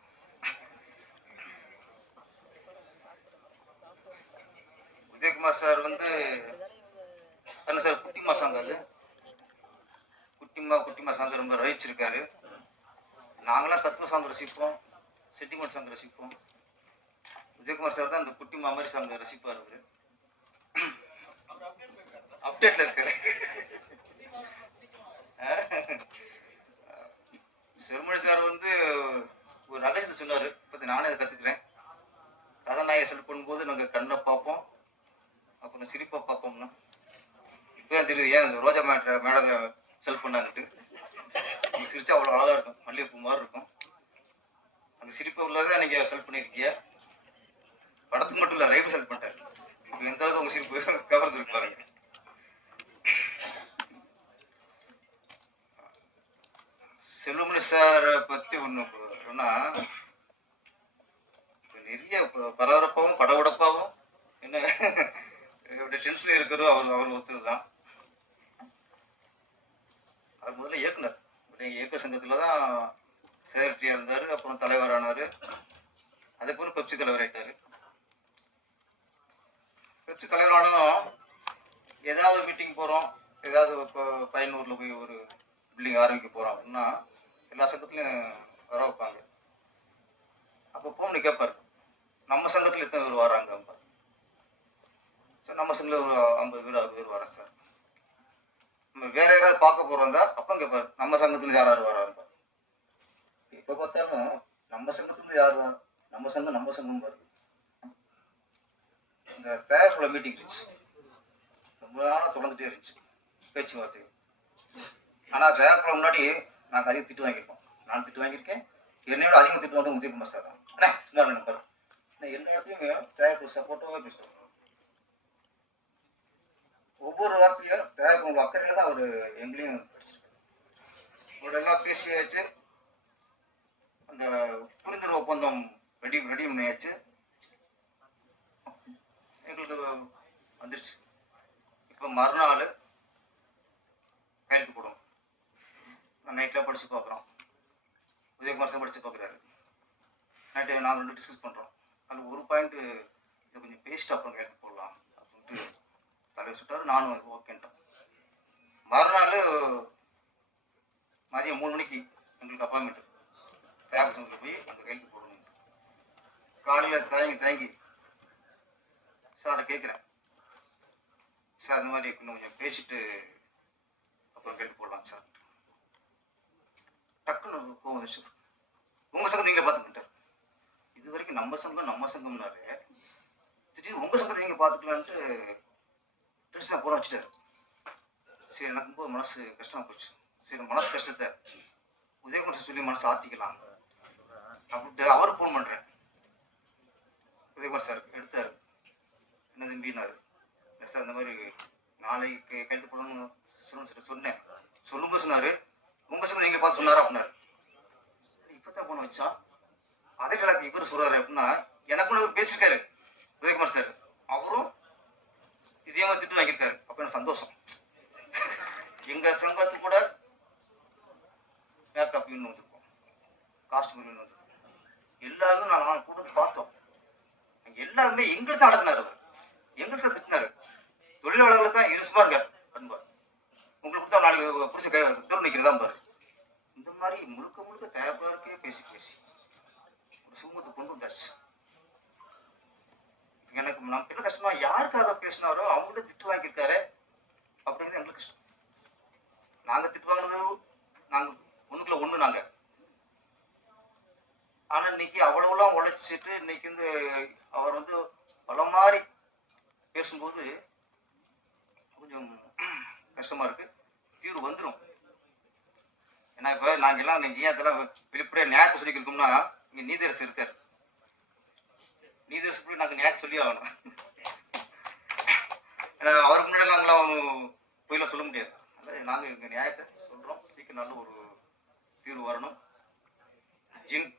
உதயகுமார் சார் வந்து என்ன சார் குட்டிமா சாங், அது குட்டிமா சாங் ரொம்ப ரசிச்சிருக்காரு. நாங்களாம் தத்துவ சாங் ரசிப்போம், செட்டிமெண்ட் சாங் ரசிப்போம். உதயகுமார் சார் தான் இந்த குட்டிமா மாதிரி சாங் ரசிப்பார். அவரு அப்டேட்ல இருக்காரு. செருமொழி சார் வந்து ஒரு ரகசியத்தை சொன்னாரு, இப்போ நானே அதை கத்துக்கிறேன். கதாநாயகை செலக்ட் பண்ணும்போது நாங்கள் கண்ணை பார்ப்போம், அப்புறம் சிரிப்பை பார்ப்போம்னா. இப்போ தெரியுது ஏன் ரோஜா மேடத்தை செலக்ட் பண்ணாங்கட்டு. சிரிச்சா அவ்வளோ அழகாக இருக்கும், மல்லிகைப்பூ மாதிரி இருக்கும். அந்த சிரிப்பு உள்ளதான் நீங்கள் செலக்ட் பண்ணியிருக்கீங்க. படத்துக்கு மட்டும் இல்லை, லைஃப் செலக்ட் பண்ணிட்டாரு. இப்போ எந்த அளவுக்கு உங்கள் சிரிப்பு கவர்ந்து இருப்பாருங்க. செல்வமணி சாரை பற்றி ஒன்று சொன்னால், இப்போ நிறைய பரபரப்பாகவும் படபடப்பாகவும் என்ன இப்படி டென்ஷனில் இருக்கிறோ அவர் ஒருத்தர் தான். அவர் முதல்ல இயக்குனர், எங்கள் இயக்குனர் சங்கத்தில் தான் செக்ரட்டரியாக இருந்தார், அப்புறம் தலைவரானார். அதுக்கப்புறம் பெப்சி தலைவர் ஆகிட்டார். பெப்சி தலைவரானாலும் ஏதாவது மீட்டிங் போகிறோம், ஏதாவது இப்போ பயனூரில் போய் ஒரு பில்டிங் ஆரம்பிக்க போகிறோம் அப்படின்னா எல்லா சங்கத்துலையும் வர வைப்பாங்க. அப்போ போகணும்னு கேட்பார், நம்ம சங்கத்தில் எத்தனை பேர் வராங்க. சார் நம்ம சங்கத்தில் ஒரு 50 பேர் 60 பேர் வரேன் சார். நம்ம வேற யாராவது பார்க்க போகிறோம் தான் அப்போ கேட்பார், நம்ம சங்கத்துலேருந்து யாராவது வராருப்பார். இப்போ பார்த்தாலும் நம்ம சங்கத்துலேருந்து யார் வர, நம்ம சங்கம் பாரு. இந்த தயாரிப்புல மீட்டிங் இருந்துச்சு, ரொம்ப நாளாக தொடர்ந்துட்டே இருந்துச்சு பேச்சுவார்த்தை. ஆனால் தயாரிப்புல முன்னாடி நாங்கள் அதிகம் திட்டு வாங்கியிருக்கோம். நான் திட்டு வாங்கியிருக்கேன், என்னையோட அதிகம் திட்டு வந்து உதயகுமார் சார் தான். அண்ணே சுமார் நினைப்பார், நான் எல்லா இடத்துலையும் தயாரிப்பு சப்போர்ட்டாகவே பேசுவேன். ஒவ்வொரு வார்த்தையும் தயாரிப்பு உங்கள் அக்கறையில் தான் அவர் எங்களையும் படிச்சிருக்காரு. அவரோட எல்லாம் பேசி வச்சு அந்த புரிந்துணர்வு ஒப்பந்தம் ரெடி பண்ணியாச்சு. எங்களுக்கு வந்துருச்சு. இப்போ மறுநாள் கையெழுத்து போடும். நான் நைட்டில் படித்து பார்க்குறோம், உதயகுமார் சார் படித்து பார்க்குறாரு. நைட்டு நாங்கள் 2 டிஸ்கஸ் பண்ணுறோம். அதில் ஒரு பாயிண்ட்டு இதை கொஞ்சம் பேசிட்டு அப்புறம் கையெழுத்து போடலாம் அப்படின்ட்டு தலைவர் சுட்டார். நானும் ஓகேன்ட்டேன். மறுநாள் மதியம் 3 மணிக்கு எங்களுக்கு அப்பாயின்மெண்ட் பேப்பர் போய் அங்கே கையெழுத்து போடணும். காலையில் தயங்கி சார்கிட்ட கேட்குறேன், சார் இந்த மாதிரி கொஞ்சம் பேசிட்டு அப்புறம் கையெழுத்து போடலாம் சார். டக்குன்னு கோவம் வந்துச்சு. உங்கள் சங்கம் நீங்களே பார்த்துக்கிட்டார். இது வரைக்கும் நம்ம சங்கம்னாரு, திடீர்னு உங்கள் சங்கத்தை நீங்கள் பார்த்துக்கலான்ட்டு டென்ஷனாக போட வச்சுட்டாரு. சரி, எனக்கு ரொம்ப மனசு கஷ்டமாக போச்சு. சரி, மனசு கஷ்டத்தை உதயகுமார் சொல்லி மனசை ஆற்றிக்கலாம் அப்படின்ட்டு அவர் ஃபோன் பண்ணுறேன். உதயகுமார் சார் எடுத்தார். என்ன தம்பினாரு, இல்லை சார் இந்த மாதிரி நாளைக்கு கையெழுத்து போடணும்னு சொன்னேன். சொல்லும்போது சொன்னார், உங்கள் சங்கம் நீங்கள் பார்த்து சொன்னார் அப்படின்னாரு. இப்போ தான் ஃபோன் வச்சான். அதே எனக்கு இவர் சொல்கிறாரு அப்படின்னா எனக்குன்னு பேசியிருக்காரு உதயகுமார் சார். அவரும் இதே மாதிரி திட்டு வாங்கியிருக்காரு. அப்போ எனக்கு சந்தோஷம். எங்கள் சங்கத்துக்கு கூட மேக்கப் யூனியன் வந்திருக்கோம், காஸ்டியூம் யூனியன் வந்திருக்கோம். எல்லாருமே நான் கூட பார்த்தோம். எல்லாருமே எங்களுக்கு தான் அடக்குனார். அவர் எங்களுக்கு தான் திட்டினாரு. தொழிலாளர்களுக்கு தான் இருசுமா இருக்கார் அன்பார். உங்களுக்கு தான் நாளைக்கு பிடிச்ச தெரு நிற்கிறதா பாரு. இந்த மாதிரி முழுக்க தயாரிப்பாளருக்கே பேசி ஒரு சுமூகத்தை கொண்டு வந்தாச்சு. எனக்கு நம்ம என்ன கஷ்டமா, யாருக்காக பேசினாரோ அவங்கள்ட்ட திட்டு வாங்கியிருக்காரு. அப்படிங்கிறது எங்களுக்கு இஷ்டம். நாங்கள் திட்டு வாங்கினது நாங்கள் ஒன்றுக்குள்ள ஒன்று நாங்கள். ஆனால் இன்னைக்கு அவ்வளவுலாம் உழைச்சிட்டு இன்னைக்கு வந்து அவர் வந்து பல மாதிரி பேசும்போது கொஞ்சம் கஷ்டமாக இருக்குது. தீர்வு வந்துடும். ஏன்னா இப்போ நாங்கள் எல்லாம் நீங்கள் அதெல்லாம் வெளிப்படையாக நியாயத்தை சொல்லிக்கிறோம்னா இங்கே நீதியரசு இருக்கார். நீதியரசு போய் நாங்கள் நியாயத்தை சொல்லி ஆகணும். ஏன்னா அவருக்கு முன்னாடி நாங்களாம் போயெல்லாம் சொல்ல முடியாது. அதனால் நாங்கள் எங்கள் நியாயத்தை சொல்கிறோம். சீக்கிரம் நல்ல ஒரு தீர்வு வரணும். ஜின்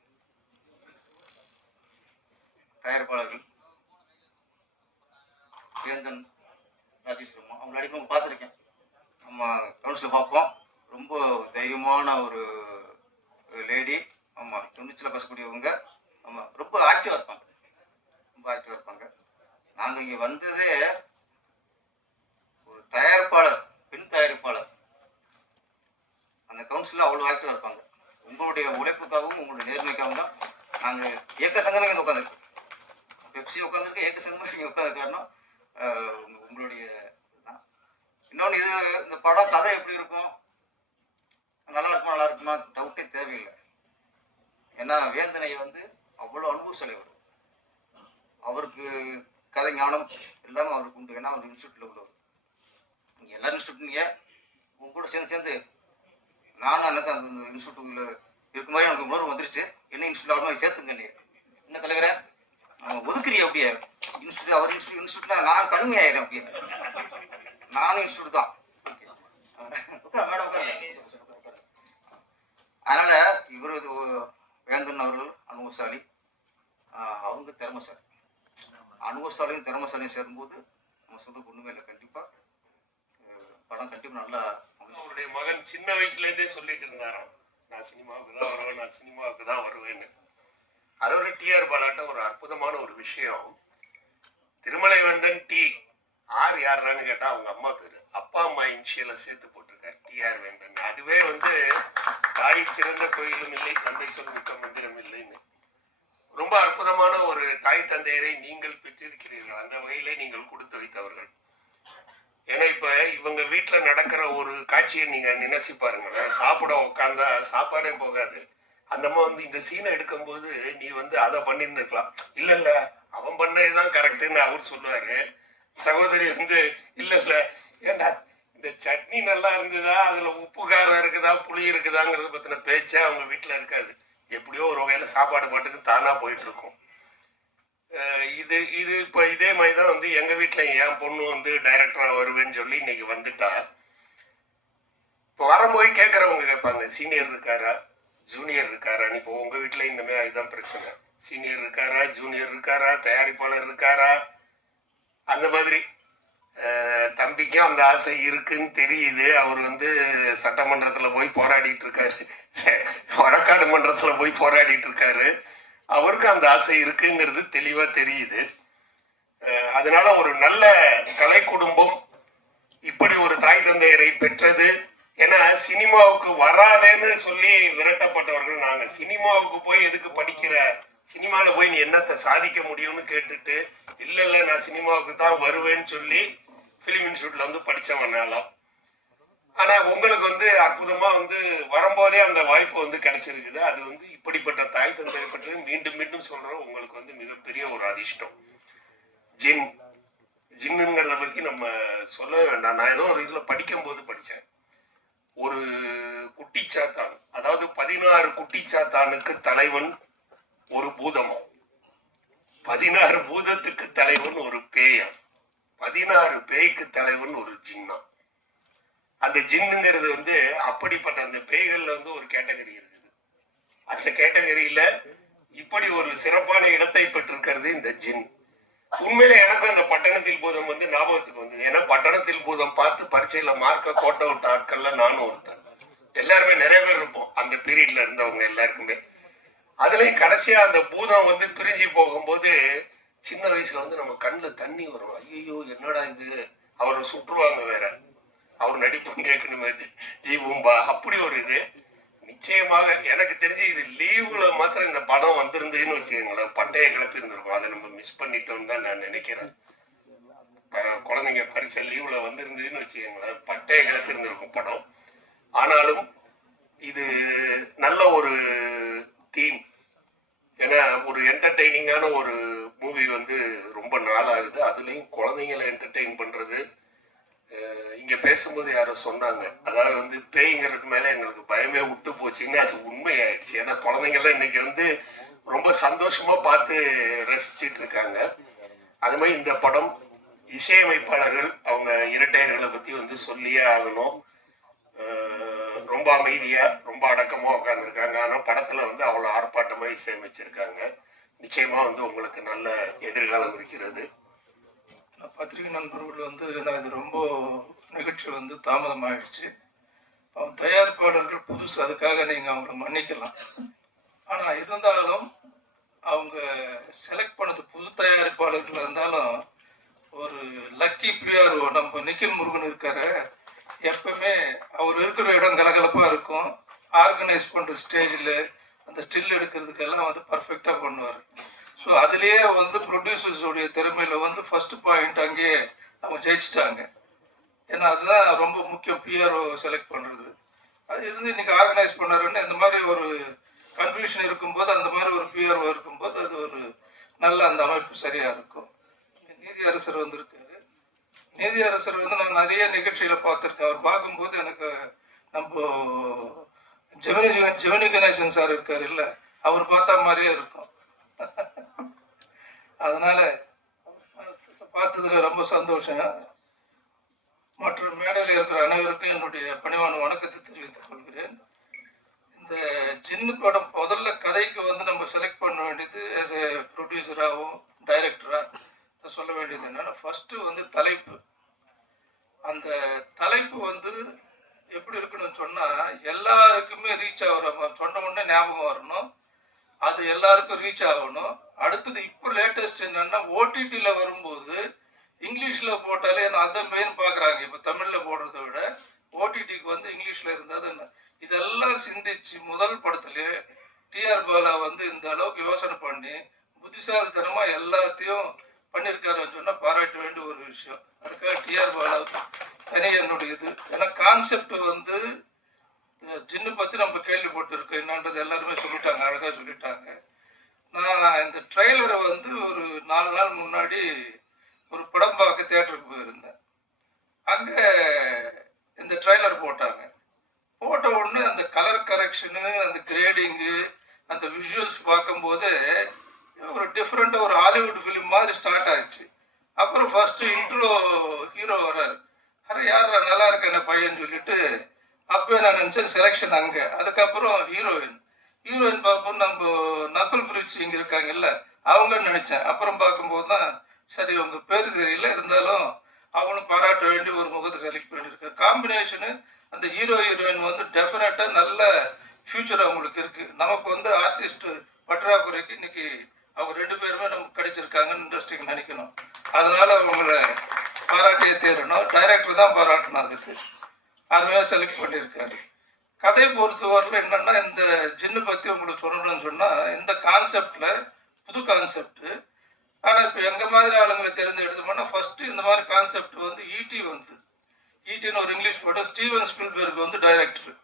தயாரிப்பாளர்கள் வேந்தன் ராஜேஷ் அம்மா அவங்க அடிக்கும் பார்த்துருக்கேன். நம்ம கவுன்சிலில் பார்ப்போம். ரொம்ப தைரியமான ஒரு லேடி. ஆமாம், துணிச்சல பேசக்கூடியவங்க. ஆமாம், ரொம்ப ஆக்டிவாக இருப்பாங்க. ரொம்ப ஆக்டிவாக இருப்பாங்க. நாங்கள் இங்கே வந்ததே ஒரு தயாரிப்பாளர், பெண் தயாரிப்பாளர். அந்த கவுன்சிலில் அவ்வளோ ஆக்டிவாக இருப்பாங்க. உங்களுடைய உழைப்புக்காகவும் உங்களுடைய நேர்மைக்காகவும் தான் நாங்கள் இயக்க சங்கமே இங்கே உட்காந்துருக்கோம். பெப்சி உட்காந்துருக்கு, இயக்க சங்கமே இங்கே உட்காந்துருக்காருன்னா உங்களுடைய தான். இன்னொன்று, இது இந்த படம் கதை எப்படி இருக்கும், நல்லா இருக்குமா நல்லா இருக்குமா டவுட்டே தேவையில்லை. ஏன்னா வேந்தனை வந்து அவ்வளோ அனுபவசாலி. அவருக்கு கதை ஞானம் எல்லாமே அவருக்கு உண்டு. ஏன்னா அவர் இன்ஸ்டியூட்டில் உள்ளவர். நீங்கள் எல்லா இன்ஸ்டியூட்னீங்க உங்க கூட சேர்ந்து நானும் எனக்கு அந்த இன்ஸ்டியூட்டில் இருக்க மாதிரி எனக்கு உணர்வு வந்துருச்சு. என்ன இன்ஸ்டியூட் ஆகணும் சேர்த்துங்க. நீ என்ன தலைவரை ஒதுக்குறிய அப்படியே இன்ஸ்டியூட், அவர் இன்ஸ்டியூட்ல நான் கடுமையாயிரும். அப்படியே நானும் இன்ஸ்டியூட் தான். மேடம் அதனால இவர் வேந்தன் அவர்கள் அனுபவசாலி, அவங்க திறமைசாலி. அனுபவசாலியும் திறமைசாலியும் சேரும்போது நம்ம சொல்றது ஒண்ணுமே இல்லை. கண்டிப்பா படம் கண்டிப்பா நல்லா. அவருடைய மகன் சின்ன வயசுல இருந்தே சொல்லிட்டு இருந்தாராம், நான் சினிமாவுக்கு தான் வருவேன், நான் சினிமாவுக்கு தான் வருவேன்னு. அது ஒரு டிஆர் பாலாட்ட ஒரு அற்புதமான ஒரு விஷயம். திருமலை வேந்தன் டி ஆர் யாருன்னு கேட்டா அவங்க அம்மா பேரு, அப்பா அம்மா இனிஷியலை சேர்த்து போட்டிருக்காரு டிஆர் வேந்தன். அதுவே வந்து தாய் சிறந்த கோயிலும் இல்லை, தந்தை சொல் மிக்க மந்திரம் இல்லைன்னு. ரொம்ப அற்புதமான ஒரு தாய் தந்தையரை நீங்கள் பெற்றிருக்கிறீர்கள். அந்த வகையிலே நீங்கள் கொடுத்து வைத்தவர்கள். ஏன்னா இப்ப இவங்க வீட்டுல நடக்கிற ஒரு காட்சியை நீங்க நினைச்சு பாருங்களேன். சாப்பிட உட்காந்தா சாப்பாடே போகாது. அந்த அம்மா வந்து இந்த சீனை எடுக்கும்போது நீ வந்து அதை பண்ணிட்டு இருக்கலாம், இல்ல இல்ல அவன் பண்ணதுதான் கரெக்டுன்னு அவர் சொல்லுவாரு. சகோதரி வந்து இல்ல இல்ல ஏண்டா இந்த சட்னி நல்லா இருந்ததா, அதுல உப்பு காரம் இருக்குதா புளி இருக்குதாங்கிறத பத்தின பேச்சே அவங்க வீட்டுல இருக்காது. எப்படியோ ஒரு வகையில சாப்பாடு பாட்டுக்கு தானா போயிட்டு இருக்கும். இது இது இப்ப இதே மாதிரிதான் வந்து எங்க வீட்டுல என் பொண்ணு வந்து டைரக்டரா வருவேன்னு சொல்லி இன்னைக்கு வந்துட்டா. இப்ப வரும்போது கேட்கறவங்க கேட்பாங்க, சீனியர் இருக்காரா ஜூனியர் இருக்காரா. இப்போ உங்க வீட்டுல இனிமே அதுதான் பிரச்சனை. சீனியர் இருக்காரா ஜூனியர் இருக்காரா தயாரிப்பாளர் இருக்காரா. அந்த மாதிரி தம்பிக்கும் அந்த ஆசை இருக்குன்னு தெரியுது. அவர் வந்து சட்டமன்றத்துல போய் போராடிட்டு இருக்காரு, வழக்காடு மன்றத்துல போய் போராடிட்டு இருக்காரு. அவருக்கு அந்த ஆசை இருக்குங்கிறது தெளிவா தெரியுது. அதனால ஒரு நல்ல கலை குடும்பம் இப்படி ஒரு தாய் தந்தையரை பெற்றது. ஏன்னா சினிமாவுக்கு வராதேன்னு சொல்லி விரட்டப்பட்டவர்கள் நாங்க. சினிமாவுக்கு போய் எதுக்கு படிக்கிற, சினிமாவில் போய் நீ என்னத்தை சாதிக்க முடியும்னு கேட்டுட்டு இல்ல இல்ல நான் சினிமாவுக்கு தான் வருவேன்னு சொல்லி பிலிம் இன்ஸ்டியூட்ல வந்து படிச்சவனாலாம். ஆனா உங்களுக்கு வந்து அற்புதமா வந்து வரும்போதே அந்த வாய்ப்பு வந்து கிடைச்சிருக்குது. அது வந்து இப்படிப்பட்ட தாய் தந்தையை பற்றி மீண்டும் மீண்டும் சொல்றோம். உங்களுக்கு வந்து மிகப்பெரிய ஒரு அதிர்ஷ்டம். ஜின்னுங்கிறத பத்தி நம்ம சொல்லவே வேண்டாம். நான் ஏதோ ஒரு இதுல படிக்கும் போது படிச்சேன், ஒரு குட்டிச்சாத்தான், அதாவது 16 குட்டிச்சாத்தானுக்கு தலைவன் ஒரு பூதமும், 16 பூதத்துக்கு தலைவன் ஒரு பேயம், 16 பேய்க்கு தலைவன் ஒரு ஜின்னா. அந்த ஜின்னுங்கிறது வந்து அப்படிப்பட்ட அந்த பேய்கள்ல வந்து ஒரு கேட்டகரி இருக்குது. அந்த கேட்டகரியில இப்படி ஒரு சிறப்பான இடத்தை பெற்றிருக்கிறது இந்த ஜின். உண்மையில எனக்கும் அந்த பட்டணத்தில் பூதம் வந்து ஞாபகத்துக்கு வந்தது. ஏன்னா பட்டணத்தில் பூதம் பார்த்து பரீட்சையில மார்க்க கோட்டை விட்ட ஆட்கள்ல நானும் ஒருத்தன். எல்லாருமே நிறைய பேர் இருப்போம் அந்த பீரியட்ல இருந்தவங்க எல்லாருக்குமே. அதுலயும் கடைசியா அந்த பூதம் வந்து பிரிஞ்சு போகும்போது சின்ன வயசுல வந்து நம்ம கண்ணுல தண்ணி வரும். ஐயோ என்னடா இது, அவரை சுற்றுவாங்க வேற, அவர் நடிப்பு கேட்கணுமே ஜீபூம்பா, அப்படி ஒரு இது. நிச்சயமாக எனக்கு தெரிஞ்சு இது லீவுல மாத்திரம் இந்த படம் வந்திருந்ததுன்னு வச்சுக்கோங்களேன், பட்டையை கிளப்பி இருந்திருக்கும். அதை நம்ம மிஸ் பண்ணிட்டோம்னு தான் நான் நினைக்கிறேன். குழந்தைங்க பரிசு லீவில் வந்திருந்ததுன்னு வச்சுக்கோங்களேன், பட்டே கிடத்திருந்திருக்கும் படம். ஆனாலும் இது நல்ல ஒரு தீம். ஏன்னா ஒரு என்டர்டெய்னிங்கான ஒரு மூவி வந்து ரொம்ப நாள் ஆகுது. அதுலேயும் குழந்தைங்களை என்டர்டெயின் பண்ணுறது. இங்கே பேசும்போது யாரோ சொன்னாங்க, அதாவது வந்து பேய்ங்கிறது மேலே எங்களுக்கு பயமே விட்டு போச்சுன்னு. அது உண்மையாயிடுச்சு. ஏன்னா குழந்தைங்கள்லாம் இன்னைக்கு வந்து ரொம்ப சந்தோஷமாக பார்த்து ரசிச்சிட்டு இருக்காங்க. அது மாதிரி இந்த படம் இசையமைப்பாளர்கள் அவங்க இரட்டையர்களை பற்றி வந்து சொல்லியே ஆகணும். ரொம்ப அமைதியாக ரொம்ப அடக்கமாக உட்காந்துருக்காங்க. ஆனால் படத்தில் வந்து அவ்வளோ ஆர்ப்பாட்டமாக இசையமைச்சிருக்காங்க. நிச்சயமாக வந்து உங்களுக்கு நல்ல எதிர்காலம் இருக்கிறது. பத்திரிகை நண்பர்கள் வந்து நான் இது ரொம்ப நிகழ்ச்சி வந்து தாமதமாகிடுச்சு. அவன் தயாரிப்பாளர்கள் புதுசு, அதுக்காக நீங்கள் அவங்கள மன்னிக்கலாம். ஆனால் இருந்தாலும் அவங்க செலக்ட் பண்ணது புது தயாரிப்பாளர்கள் இருந்தாலும் ஒரு லக்கி பிஆர்ஓ நம்ம நிக்கில் முருகன் இருக்காரு. எப்பவுமே அவர் இருக்கிற இடம் கலகலப்பாக இருக்கும். ஆர்கனைஸ் பண்ணுற ஸ்டேஜில் அந்த ஸ்டில் எடுக்கிறதுக்கெல்லாம் வந்து பர்ஃபெக்டாக பண்ணுவார். ஸோ அதுலேயே வந்து ப்ரொடியூசர்ஸோடைய திறமையில் வந்து ஃபஸ்ட்டு பாயிண்ட் அங்கேயே அவங்க ஜெயிச்சிட்டாங்க. ஏன்னா அதுதான் ரொம்ப முக்கியம், பிஆர்ஓ செலக்ட் பண்ணுறது. அது இருந்து இன்றைக்கி ஆர்கனைஸ் பண்ணாருன்னு இந்த மாதிரி ஒரு கன்ஃபியூஷன் இருக்கும்போது, அந்த மாதிரி ஒரு பிஆர்ஓ இருக்கும்போது அது ஒரு நல்ல அந்த அமைப்பு சரியாக இருக்கும். நீதியரசர் வந்திருக்காரு. நீதியரசர் வந்து நான் நிறைய நிகழ்ச்சியில் பார்த்துருக்கேன். அவர் பார்க்கும்போது எனக்கு நம்ம ஜெமினி கணேசன் சார் இருக்கார் இல்லை, அவர் பார்த்தா மாதிரியே இருக்கும். அதனால பார்த்ததுல ரொம்ப சந்தோஷம். மற்ற மேடையில் இருக்கிற அனைவருக்கும் என்னுடைய பணிவான வணக்கத்தை தெரிவித்துக் கொள்கிறேன். இந்த ஜின்னு படம் முதல்ல கதைக்கு வந்து நம்ம செலக்ட் பண்ண வேண்டியது ஆஸ் ஏ ப்ரொடியூசராகவும் டைரக்டராக சொல்ல வேண்டியது என்னன்னா, ஃபஸ்ட்டு வந்து தலைப்பு. அந்த தலைப்பு வந்து எப்படி இருக்கணும்னு சொன்னால் எல்லாருக்குமே ரீச் ஆகிற சொன்ன உடனே ஞாபகம் வரணும். அது எல்லாருக்கும் ரீச் ஆகணும். அடுத்தது இப்போ லேட்டஸ்ட் என்னென்னா, ஓடிடியில் வரும்போது இங்கிலீஷில் போட்டாலே அதை மெயின் பார்க்குறாங்க. இப்போ தமிழில் போடுறத விட ஓடிடிக்கு வந்து இங்கிலீஷில் இருந்தால் என்ன, இதெல்லாம் சிந்திச்சு முதல் படத்துலேயே டிஆர் பாலா வந்து இந்த அளவுக்கு யோசனை பண்ணி புத்திசாலித்தனமாக எல்லாத்தையும் பண்ணியிருக்காருன்னு சொன்னால் பாராட்ட வேண்டிய ஒரு விஷயம். அதுக்காக டிஆர் பாலாவுக்கு தனியாக என்னுடைய இது. ஏன்னா கான்செப்ட் வந்து ஜின்னு பற்றி நம்ம கேள்விப்பட்டிருக்கோம், என்னன்றது எல்லாருமே சொல்லிட்டாங்க, அழகாக சொல்லிட்டாங்க. நான் இந்த ட்ரெய்லரை வந்து ஒரு 4 நாள் முன்னாடி ஒரு படம் பார்க்க தியேட்டருக்கு போயிருந்தேன். அங்கே இந்த ட்ரெய்லர் போட்டாங்க. போட்ட உடனே அந்த கலர் கரெக்ஷனு, அந்த கிரேடிங்கு, அந்த விஷுவல்ஸ் பார்க்கும்போது ஒரு டிஃப்ரெண்ட்டாக ஒரு ஹாலிவுட் ஃபிலிம் மாதிரி ஸ்டார்ட் ஆச்சு. அப்புறம் ஃபஸ்ட்டு இன்ட்ரோ ஹீரோ வர்றார். யார் நல்லா இருக்க என்ன பையன்னு சொல்லிட்டு அப்போயே நான் நினச்சேன் செலெக்ஷன் அங்கே. அதுக்கப்புறம் ஹீரோயின் பார்ப்போம் நம்ம நக்குல் பிரீத் சிங் இருக்காங்கல்ல, அவங்கன்னு நினச்சேன். அப்புறம் பார்க்கும்போது தான் சரி உங்கள் பேர் தெரியல, இருந்தாலும் அவனும் பாராட்ட வேண்டிய ஒரு முகத்தை செலக்ட் பண்ணியிருக்கேன். காம்பினேஷனு அந்த ஹீரோயின் வந்து டெஃபினட்டாக நல்ல ஃப்யூச்சர் அவங்களுக்கு இருக்குது. நமக்கு வந்து ஆர்டிஸ்ட் பற்றாக்குறைக்கு இன்னைக்கு அவங்க 2 பேருமே நமக்கு கிடைச்சிருக்காங்கன்னு இண்டஸ்ட்ரிக்கு நினைக்கணும். அதனால அவங்கள பாராட்டியே தேரணும். டைரக்டர் தான் பாராட்டணும். அதுக்கு அருமையாக செலக்ட் பண்ணியிருக்காரு. கதை பொறுத்தவரையில் என்னென்னா, இந்த ஜின்னு பற்றி உங்களுக்கு சொல்லணும்னு சொன்னால், இந்த கான்செப்டில் புது கான்செப்டு. ஆனால் இப்போ எங்கள் மாதிரி ஆளுங்களை எடுத்தோம்னா ஃபஸ்ட்டு இந்த மாதிரி கான்செப்ட் வந்து ஈடி வந்து ஈடின்னு ஒரு இங்கிலீஷ் படம், ஸ்டீவன் ஸ்பில்பர்க் வந்து டைரக்டர்.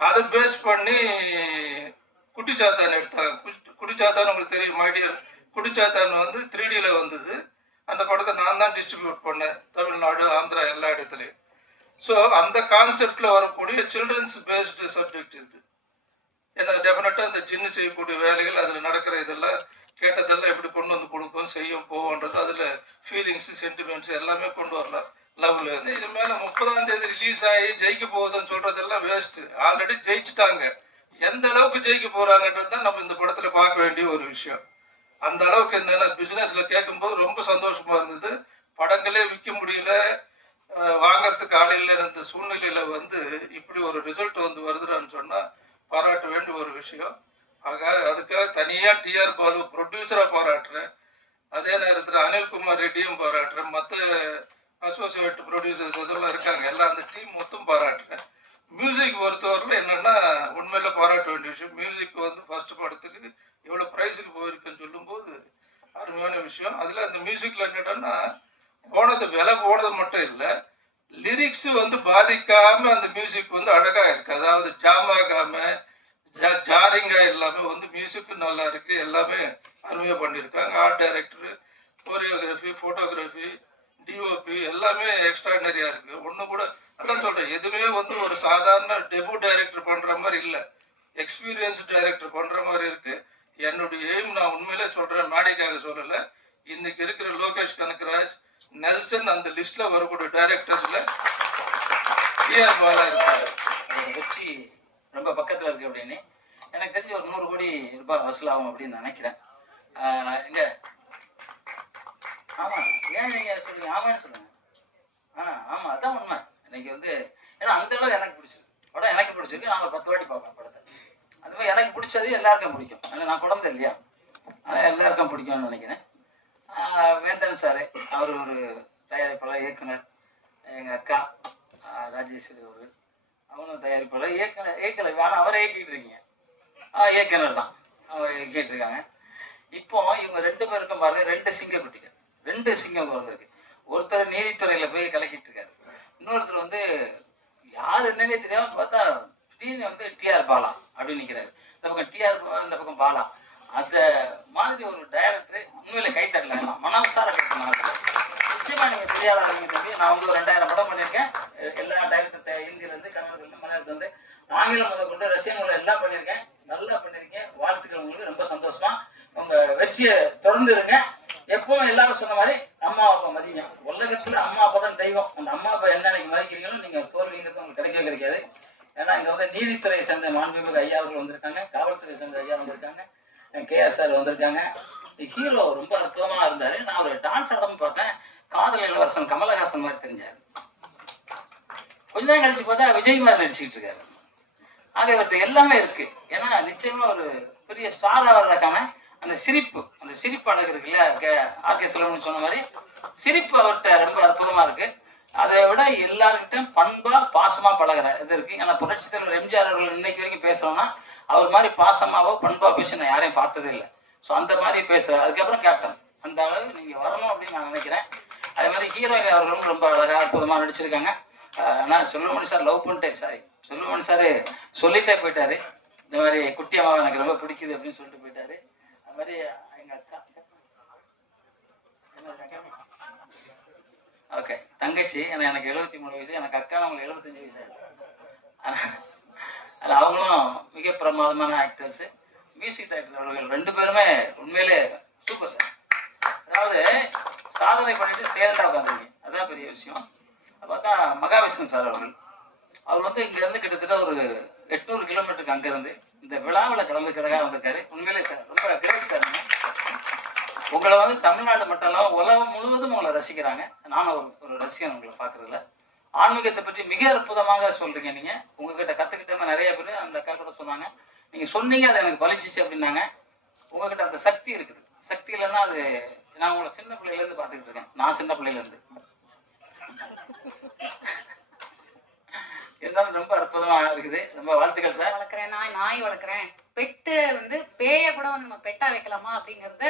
அதை பேஸ் பண்ணி குட்டிச்சாத்தான் எடுத்தாங்க. குட்டிச்சாத்தான் உங்களுக்கு தெரியும், மைடியர். குட்டிச்சாத்தான் வந்து 3Dயில் வந்தது. அந்த படத்தை நான் தான் டிஸ்ட்ரிபியூட் பண்ணேன், தமிழ்நாடு, ஆந்திரா, எல்லா இடத்துலையும். ஸோ அந்த கான்செப்டில் வரக்கூடிய சில்ட்ரன்ஸ் பேஸ்டு சப்ஜெக்ட் இது. ஏன்னா டெஃபினட்டாக இந்த ஜின்னு செய்யக்கூடிய வேலைகள், அதில் நடக்கிற இதெல்லாம் கேட்டதெல்லாம் எப்படி கொண்டு வந்து கொடுக்கும், செய்யும், போவோன்றது, அதில் ஃபீலிங்ஸு, சென்டிமெண்ட்ஸ் எல்லாமே கொண்டு வரலாம். லவ்ல இருந்து இது மேலே 30ஆம் தேதி ரிலீஸ் ஆகி ஜெயிக்க போகுதுன்னு சொல்கிறதெல்லாம் வேஸ்ட்டு. ஆல்ரெடி ஜெயிச்சுட்டாங்க. எந்த அளவுக்கு ஜெயிக்க போகிறாங்கன்றது தான் நம்ம இந்த படத்தில் பார்க்க வேண்டிய ஒரு விஷயம். அந்த அளவுக்கு என்னென்ன பிஸ்னஸில் கேட்கும்போது ரொம்ப சந்தோஷமாக இருந்தது. படங்களே விற்க முடியல, வாங்கிறதுக்கு ஆள் இல்லைன்ற சூழ்நிலையில் வந்து இப்படி ஒரு ரிசல்ட் வந்து வருதுன்னு சொன்னால் பாராட்ட வேண்டிய ஒரு விஷயம். ஆக அதுக்காக தனியாக டிஆர் பாலு ப்ரொடியூசராக பாராட்டுறேன். அதே நேரத்தில் அனில்குமார் ரெட்டியும் பாராட்டுறேன். மற்ற அசோசியேட் ப்ரொடியூசர்ஸ் இதெல்லாம் இருக்காங்க, எல்லாம் அந்த டீம் மொத்தம் பாராட்டுறேன். மியூசிக் பொறுத்தவரையில் என்னென்னா உண்மையில் பாராட்ட வேண்டிய விஷயம். மியூசிக் வந்து ஃபஸ்ட்டு படத்துக்கு எவ்வளோ ப்ரைஸுக்கு போயிருக்குன்னு சொல்லும்போது அருமையான விஷயம். அதில் அந்த மியூசிக்கில் என்னன்னா போனது விலை போனது மட்டும் இல்லை, லிரிக்ஸ் வந்து பாதிக்காம அந்த மியூசிக் வந்து அழகா இருக்கு. அதாவது ஜாம் ஆகாம ஜாரிங்கா இல்லாம வந்து மியூசிக்கும் நல்லா இருக்கு. எல்லாமே அருமையாக பண்ணியிருக்காங்க. Art director, choreography, photography, DOP எல்லாமே எக்ஸ்ட்ராடனரியா இருக்கு. ஒன்று கூட அதான் சொல்றேன், எதுவுமே வந்து ஒரு சாதாரண டெபு டைரக்டர் பண்ற மாதிரி இல்லை, எக்ஸ்பீரியன்ஸ் டைரக்டர் பண்ற மாதிரி இருக்கு. என்னுடைய எய்ம், நான் உண்மையிலே சொல்றேன், மேடைக்காக சொல்லலை, இன்னைக்கு இருக்கிற லோகேஷ் கனகராஜ், நெல்சன் அந்த லிஸ்ட்ல வரக்கூடிய டைரக்டர்ல டிஆர் பாலா இருக்காரு. வெற்றி ரொம்ப பக்கத்தில் இருக்கு அப்படின்னு எனக்கு தெரிஞ்சு ஒரு 100 கோடி ரூபாய் வசூலாகும் அப்படின்னு நினைக்கிறேன். எங்க ஆமாம், ஏன் நீங்கள் சொல்லுங்க, ஆமான்னு சொல்லுங்க. ஆமாம், அதான் உண்மை. இன்னைக்கு வந்து ஏன்னா அந்த அளவு எனக்கு பிடிச்சிருக்கு படம், எனக்கு பிடிச்சிருக்கு. நான் 10 வாட்டி பார்ப்பேன் படத்தை. அது மாதிரி எனக்கு பிடிச்சது எல்லாருக்கும் பிடிக்கும். ஆனால் நான் குழந்தை இல்லையா, ஆனால் எல்லாருக்கும் பிடிக்கும்னு நினைக்கிறேன். வேந்தன் சார், அவர் ஒரு தயாரிப்பாளர், இயக்குனர். எங்கள் அக்கா ராஜேஸ்வரி அவர்கள், அவனும் தயாரிப்பாளர், இயக்குனர். ஆனால் அவரை இயக்கிட்டு இருக்கீங்க, இயக்குனர் தான் அவர் இயக்கிட்டு இருக்காங்க. இப்போ இவங்க 2 பேருக்கும் பாருங்க, 2 சிங்கக்குட்டிகள், 2 சிங்கம் குழந்தைருக்கு. ஒருத்தர் நீதித்துறையில் போய் கலக்கிட்டு இருக்காரு, இன்னொருத்தர் வந்து யார் என்னன்னே தெரியாமல் பார்த்தா திடீர்னு வந்து டிஆர் பாலா அப்படின்னு நிற்கிறாரு. இந்த பக்கம் டிஆர், இந்த பக்கம் பாலா. அந்த மாதிரி ஒரு டைரக்டர் உண்மையில கை தரல, எல்லாம் மனசார கிடைக்கும். நிச்சயமா நீங்கள் தெரியாத, நான் வந்து ஒரு 2000 படம் பண்ணியிருக்கேன். எல்லா டைரக்டர், ஹிந்திலேருந்து, கன்னடத்துலேருந்து, மலையாளத்துலேருந்து, ஆங்கிலம் முதல் கொண்டு ரஷ்யன் முதல் எல்லாம் பண்ணியிருக்கேன். நல்லா பண்ணியிருக்கேன். வாழ்த்துக்கள் உங்களுக்கு. ரொம்ப சந்தோஷமா உங்கள் வெற்றியை தொடர்ந்து இருங்க. எப்பவும் எல்லாரும் சொன்ன மாதிரி அம்மா அப்பா மதிங்க. உலகத்தில் அம்மா அப்பா தான் தெய்வம். அந்த அம்மா அப்பா என்ன இன்னைக்கு மதிக்கிறீங்களோ நீங்கள் தோல்விங்கிறது உங்களுக்கு கிடைக்கவே கிடைக்காது. ஏன்னா இங்கே வந்து நீதித்துறையை சேர்ந்த மாண்புமிகு ஐயா அவர்கள் வந்திருக்காங்க, காவல்துறை சேர்ந்த ஐயா வந்திருக்காங்க, கேஆர் சார் வந்திருக்காங்க. ஹீரோ ரொம்ப அற்புதமாக இருந்தார். நான் ஒரு டான்ஸ் ஆடவும் பார்த்தேன், காதல் இளவரசன் கமலஹாசன் மாதிரி தெரிஞ்சார். கொஞ்ச நேரம் கழிச்சு பார்த்தா விஜய் மாதிரி நடிச்சுக்கிட்டு இருக்காரு. ஆக இவர்கிட்ட எல்லாமே இருக்கு. ஏன்னா நிச்சயமா ஒரு பெரிய ஸ்டாராக வர்றதுக்கான அந்த சிரிப்பு அழகு இருக்கு இல்லையா, ஆர்கே செல்வன் சொன்ன மாதிரி சிரிப்பு அவர்கிட்ட ரொம்ப அற்புதமாக இருக்கு. அதை விட எல்லாருக்கிட்டும் பண்பா பாசமா பழகிற இது இருக்கு. ஏன்னா புரட்சி தலைவர் எம்ஜிஆர் அவர்கள் இன்னைக்கு வரைக்கும் பேசுறோம்னா அவர் மாதிரி பாசமாவோ பண்பா பேச நான் யாரையும் பார்த்ததே இல்லை. ஸோ அந்த மாதிரி பேசுகிறார். அதுக்கப்புறம் கேப்டன், அந்த அளவு நீங்கள் வரணும் அப்படின்னு நான் நினைக்கிறேன். அதே மாதிரி ஹீரோயின் அவர்களும் ரொம்ப அழகாக அற்புதமாக நடிச்சிருக்காங்க. நான் செல்வமணி சார் லவ் பண்ணிட்டேன், சாரி செல்வமணி சார் சொல்லிட்டே போயிட்டாரு, இந்த மாதிரி குட்டி அம்மா எனக்கு ரொம்ப பிடிக்குது அப்படின்னு சொல்லிட்டு போயிட்டாரு. அது மாதிரி எங்கள் அக்கா, ஓகே தங்கச்சி, ஏன்னா எனக்கு 73 வயசு, எனக்கு அக்கா அவங்களுக்கு 75 வயசு. அதில் அவங்களும் மிக பிரமாதமான ஆக்டர்ஸு. மியூசிக் டைரக்டர் அவர்கள் 2 பேருமே உண்மையிலே சூப்பர் சார். அதாவது சாதனை பண்ணிட்டு சேர்ந்தா உட்காந்துருங்க, அதுதான் பெரிய விஷயம். பார்த்தா மகாவிஷ்ணு சார் அவர் வந்து இங்கேருந்து கிட்டத்தட்ட ஒரு 800 கிலோமீட்டருக்கு அங்கேருந்து இந்த விழாவில் கலந்துக்கிறதாக வந்திருக்காரு. உண்மையிலே சார் ரொம்ப கிரேட் சார். உங்களை வந்து தமிழ்நாடு மட்டும் இல்லாமல் உலகம் முழுவதும் உங்களை ரசிக்கிறாங்க. நானும் ஒரு ரசிகன் உங்களை பார்க்குறதுல. ஆன்மீகத்தை பற்றி மிக அற்புதமாக சொல்கிறீங்க. நீங்கள் உங்ககிட்ட கற்றுக்கிட்டவங்க நிறைய பேர், அந்த அக்கா கூட சொன்னாங்க, நீங்கள் சொன்னீங்க அது எனக்கு பலிச்சிச்சு அப்படின்னாங்க. உங்ககிட்ட அந்த சக்தி இருக்குது. சக்தி இல்லைன்னா அது, நான் உங்களை சின்ன பிள்ளையிலேருந்து பார்த்துக்கிட்டு இருக்கேன். நான் சின்ன பிள்ளையிலேருந்து இருந்தாலும் ரொம்ப அற்புதமாக இருக்குது. ரொம்ப வாழ்த்துக்கள் சார். வளர்க்குறேன், நாய் வளர்க்குறேன். பெட்டு வந்து பேயை கூட வந்து நம்ம பெட்டா வைக்கலாமா அப்படிங்கிறத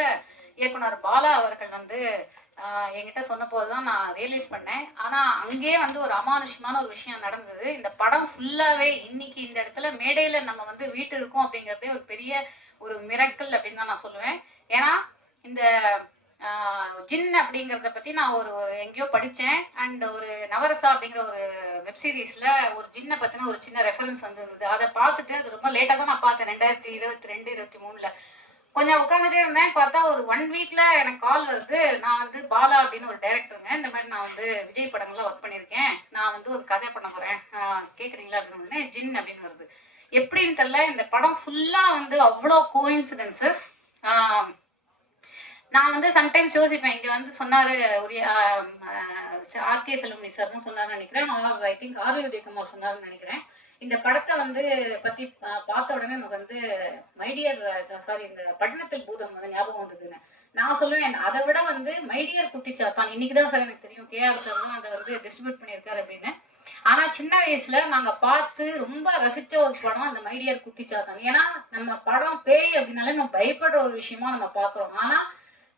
இயக்குனர் பாலா அவர்கள் வந்து என்கிட்ட சொன்ன போது தான் நான் ரியலைஸ் பண்ணேன். ஆனால் அங்கேயே வந்து ஒரு அமானுஷ்யமான ஒரு விஷயம் நடந்தது. இந்த படம் ஃபுல்லாகவே இன்னைக்கு இந்த இடத்துல மேடையில் நம்ம வந்து வீட்டு இருக்கோம் அப்படிங்கிறதே ஒரு பெரிய ஒரு மிரக்கல் அப்படின்னு தான் நான் சொல்லுவேன். ஏன்னா இந்த ஜின் அப்படிங்கிறத பற்றி நான் எங்கேயோ படித்தேன். அண்ட் ஒரு நவரசா அப்படிங்கிற ஒரு வெப்சீரிஸில் ஒரு ஜின்னை பற்றின ஒரு சின்ன ரெஃபரன்ஸ் வந்துருந்தது. அதை பார்த்துட்டு அது ரொம்ப லேட்டாக தான் நான் பார்த்தேன், 2022, 23 கொஞ்சம் உட்காந்துட்டே இருந்தேன். பார்த்தா ஒரு 1 வீக்ல எனக்கு கால் வருது. நான் வந்து பாலா அப்படின்னு ஒரு டைரக்டருங்க, இந்த மாதிரி நான் வந்து விஜய் படங்கள்லாம் ஒர்க் பண்ணியிருக்கேன், நான் வந்து ஒரு கதை பண்ண போகிறேன், கேட்குறீங்களா அப்படின்னு உடனே ஜின் அப்படின்னு வருது. எப்படின்னு தெரியல, இந்த படம் ஃபுல்லாக வந்து அவ்வளோ கோஇன்சிடென்சஸ். நான் வந்து சம்டைம்ஸ் யோசிப்பேன், இங்கே வந்து சொன்னார் ஒரு ஆர்கே செல்வமணி சார்னு சொன்னார்னு நினைக்கிறேன், ஐ திங்க் ஆர் உதயகுமார் சொன்னார்னு நினைக்கிறேன். இந்த படத்தை வந்து பற்றி பார்த்த உடனே நமக்கு வந்து மைடியர் இந்த பட்டணத்தில் பூதம் வந்து ஞாபகம் வந்ததுங்க. நான் சொல்லுவேன், அதை விட வந்து மைடியர் குட்டிச்சாத்தான் இன்னைக்கு தான் சார் எனக்கு தெரியும், கேஆர் சார் தான் அதை வந்து டிஸ்ட்ரிபியூட் பண்ணியிருக்காரு அப்படின்னு. ஆனால் சின்ன வயசுல நாங்கள் பார்த்து ரொம்ப ரசித்த ஒரு படம் அந்த மைடியர் குட்டிச்சாத்தான். ஏன்னா நம்ம படம் பேய் அப்படின்னாலே நம்ம பயப்படுற ஒரு விஷயமா நம்ம பார்க்குறோம். ஆனால்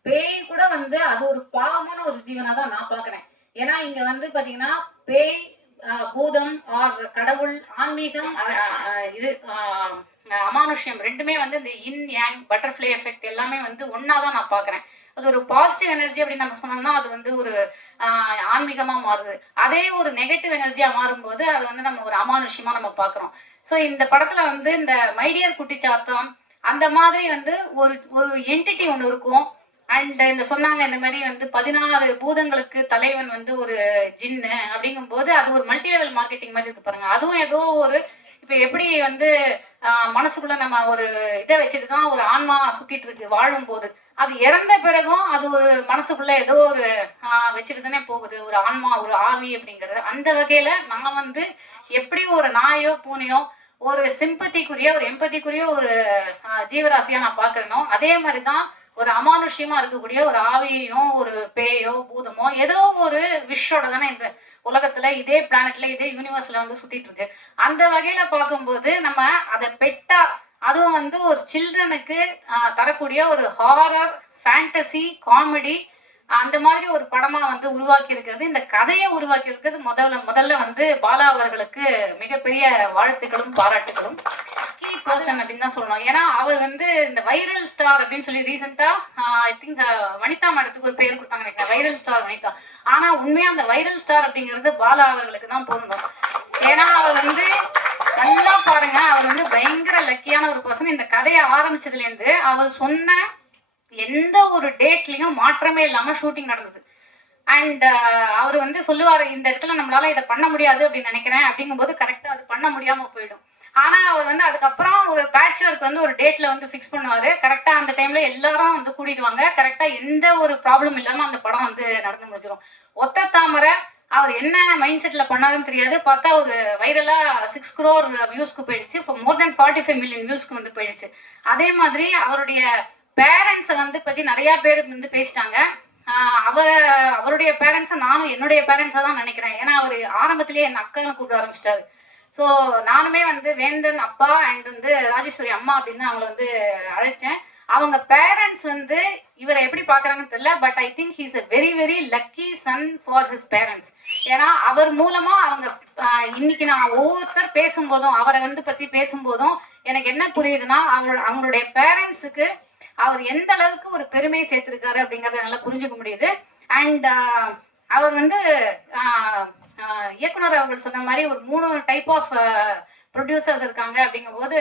பேய் கூட வந்து அது ஒரு பாவமான ஒரு ஜீவனா தான் நான் பாக்குறேன். ஏன்னா இங்க வந்து பாத்தீங்கன்னா பேய், பூதம் ஆர் கடவுள், ஆன்மீகம், இது அமானுஷ்யம் ரெண்டுமே வந்து இந்த இன் யாங் பட்டர்ஃப்ளை எஃபெக்ட் எல்லாமே வந்து ஒன்னாதான் நான் பாக்குறேன். அது ஒரு பாசிட்டிவ் எனர்ஜி அப்படின்னு நம்ம சொன்னோம்னா அது வந்து ஒரு ஆன்மீகமா மாறுது. அதே ஒரு நெகட்டிவ் எனர்ஜியா மாறும்போது அது வந்து நம்ம ஒரு அமானுஷ்யமா நம்ம பாக்குறோம். ஸோ இந்த படத்துல வந்து இந்த மைடியர் குட்டிச்சாத்தம் அந்த மாதிரி வந்து ஒரு ஒரு என்டிட்டி ஒன்று இருக்கும். அண்ட் இந்த சொன்னாங்க இந்த மாதிரி வந்து 16 பூதங்களுக்கு தலைவன் வந்து ஒரு ஜின்னு அப்படிங்கும்போது அது ஒரு மல்டி லெவல் மார்க்கெட்டிங் மாதிரி இருக்கு பாருங்க. அதுவும் ஏதோ ஒரு இப்போ எப்படி வந்து மனசுக்குள்ள நம்ம ஒரு இதை வச்சுட்டு தான் ஒரு ஆன்மா சுத்திட்டு இருக்கு வாழும்போது, அது இறந்த பிறகும் அது ஒரு மனசுக்குள்ள ஏதோ ஒரு வச்சுட்டு தானே போகுது ஒரு ஆன்மா, ஒரு ஆவி அப்படிங்கிறது. அந்த வகையில நான் வந்து எப்படி ஒரு நாயோ பூனையோ ஒரு சிம்பத்திக்குரிய ஒரு எம்பத்திக்குரிய ஒரு ஜீவராசியா நான் பாக்குறேனோ அதே மாதிரிதான் ஒரு அமானுஷ்யமா இருக்கக்கூடிய ஒரு ஆவியையும் ஒரு பேயோ பூதமோ ஏதோ ஒரு விஷோட தானே இந்த உலகத்துல இதே பிளானட்ல இதே யூனிவர்ஸ்ல வந்து சுத்திட்டு இருக்கு. அந்த வகையில பார்க்கும்போது நம்ம அதை பெட்டா, அதுவும் வந்து ஒரு சில்ட்ரனுக்கு தரக்கூடிய ஒரு ஹாரர் ஃபேண்டசி காமெடி அந்த மாதிரி ஒரு படமா வந்து உருவாக்கி இருக்கிறது, இந்த கதையை உருவாக்கி இருக்கிறது முதல்ல வந்து பாலா அவர்களுக்கு மிகப்பெரிய வாழ்த்துக்களும் பாராட்டுகளும். கீ பர்சன் அப்படின்னு தான் சொல்லணும். ஏன்னா அவர் வந்து இந்த வைரல் ஸ்டார் அப்படின்னு சொல்லி ரீசெண்டா ஐ திங்க் வனிதா மேடத்துக்கு ஒரு பேர் கொடுத்தாங்க நினைக்கிறேன், வைரல் ஸ்டார் வனிதா. ஆனா உண்மையா அந்த வைரல் ஸ்டார் அப்படிங்கிறது பாலா அவர்களுக்கு தான் பொருந்தும். ஏன்னா அவர் வந்து நல்லா பாருங்க, அவர் வந்து பயங்கர லக்கியான ஒரு பர்சன். இந்த கதையை ஆரம்பிச்சதுல இருந்து அவர் சொன்ன எந்த ஒரு டேட்லயும் மாற்றமே இல்லாம ஷூட்டிங் நடந்தது. அண்ட் அவர் வந்து சொல்லுவாரு இந்த இடத்துல நம்மளால இதை பண்ண முடியாது அப்படின்னு நினைக்கிறேன் அப்படிங்கும்போது கரெக்டா அது பண்ண முடியாம போயிடும். ஆனா அவர் வந்து அதுக்கப்புறம் ஒரு பேட்ச் ஒர்க் வந்து ஒரு டேட்ல வந்து ஃபிக்ஸ் பண்ணுவாரு. கரெக்டா அந்த டைம்ல எல்லாரும் வந்து கூட்டிடுவாங்க. கரெக்டா எந்த ஒரு ப்ராப்ளம் இல்லாம அந்த படம் வந்து நடந்து முடிஞ்சிடும். ஒத்த தாமரை அவர் என்ன மைண்ட் செட்ல பண்ணாருன்னு தெரியாது. பார்த்தா ஒரு வைரலா 6 crore வியூஸ்க்கு போயிடுச்சு. இப்போ மோர் தென் 45 million வியூஸ்க்கு வந்து போயிடுச்சு. அதே மாதிரி அவருடைய பேரண்ட்ஸை வந்து பத்தி நிறைய பேர் வந்து பேசிட்டாங்க. அவருடைய பேரண்ட்ஸை நானும் என்னுடைய பேரண்ட்ஸா தான் நினைக்கிறேன். ஏன்னா அவர் ஆரம்பத்திலேயே என் அக்காவை கூப்பிட ஆரம்பிச்சிட்டாரு. ஸோ நானுமே வந்து வேந்தன் அப்பா அண்ட் வந்து ராஜேஸ்வரி அம்மா அப்படின்னு அவங்களை வந்து அழைச்சேன். அவங்க பேரண்ட்ஸ் வந்து இவரை எப்படி பார்க்குறாங்கன்னு தெரியல, but I think he's a very very lucky son for his parents. ஏன்னா அவர் மூலமா அவங்க இன்னைக்கு நான் ஒவ்வொருத்தர் பேசும்போதும் அவரை வந்து பற்றி பேசும்போதும் எனக்கு என்ன புரியுதுன்னா அவங்களுடைய பேரண்ட்ஸுக்கு அவர் எந்த அளவுக்கு ஒரு பெருமையை சேர்த்திருக்காரு அப்படிங்கறத நல்லா புரிஞ்சுக்க முடியுது. அண்ட் அவர் வந்து இயக்குனர் அவர்கள் சொன்ன மாதிரி ஒரு 3 டைப் ஆஃப் ப்ரொடியூசர்ஸ் இருக்காங்க. அப்படிங்கும்போது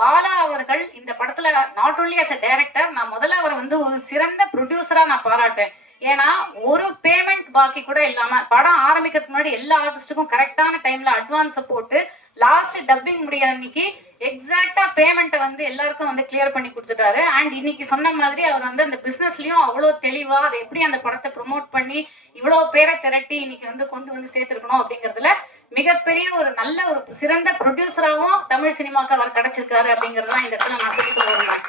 பாலா அவர்கள் இந்த படத்துல not only as a director, நான் முதல்ல அவர் வந்து ஒரு சிறந்த ப்ரொடியூசரா நான் பாராட்டேன். ஏன்னா ஒரு பேமெண்ட் பாக்கி கூட இல்லாம படம் ஆரம்பிக்கிறதுக்கு முன்னாடி எல்லா ஆர்டிஸ்டுக்கும் கரெக்டான டைம்ல அட்வான்ஸை போட்டு லாஸ்ட் டப்பிங் முடிய அன்னைக்கு எக்ஸாக்டா பேமெண்ட்டை வந்து எல்லாருக்கும் வந்து கிளியர் பண்ணி கொடுத்துட்டாரு. அண்ட் இன்னைக்கு சொன்ன மாதிரி அவர் வந்து அந்த பிசினஸ்லயும் அவ்வளோ தெளிவா அதை எப்படி அந்த படத்தை ப்ரொமோட் பண்ணி இவ்வளோ பேரை திரட்டி இன்னைக்கு வந்து கொண்டு வந்து சேர்த்துருக்கணும் அப்படிங்கிறதுல மிகப்பெரிய ஒரு நல்ல ஒரு சிறந்த ப்ரொடியூசராகவும் தமிழ் சினிமாவுக்கு அவர் கிடைச்சிருக்காரு அப்படிங்கிறதுலாம் இந்த இடத்துல நான் சொல்லிட்டு வருவேன்.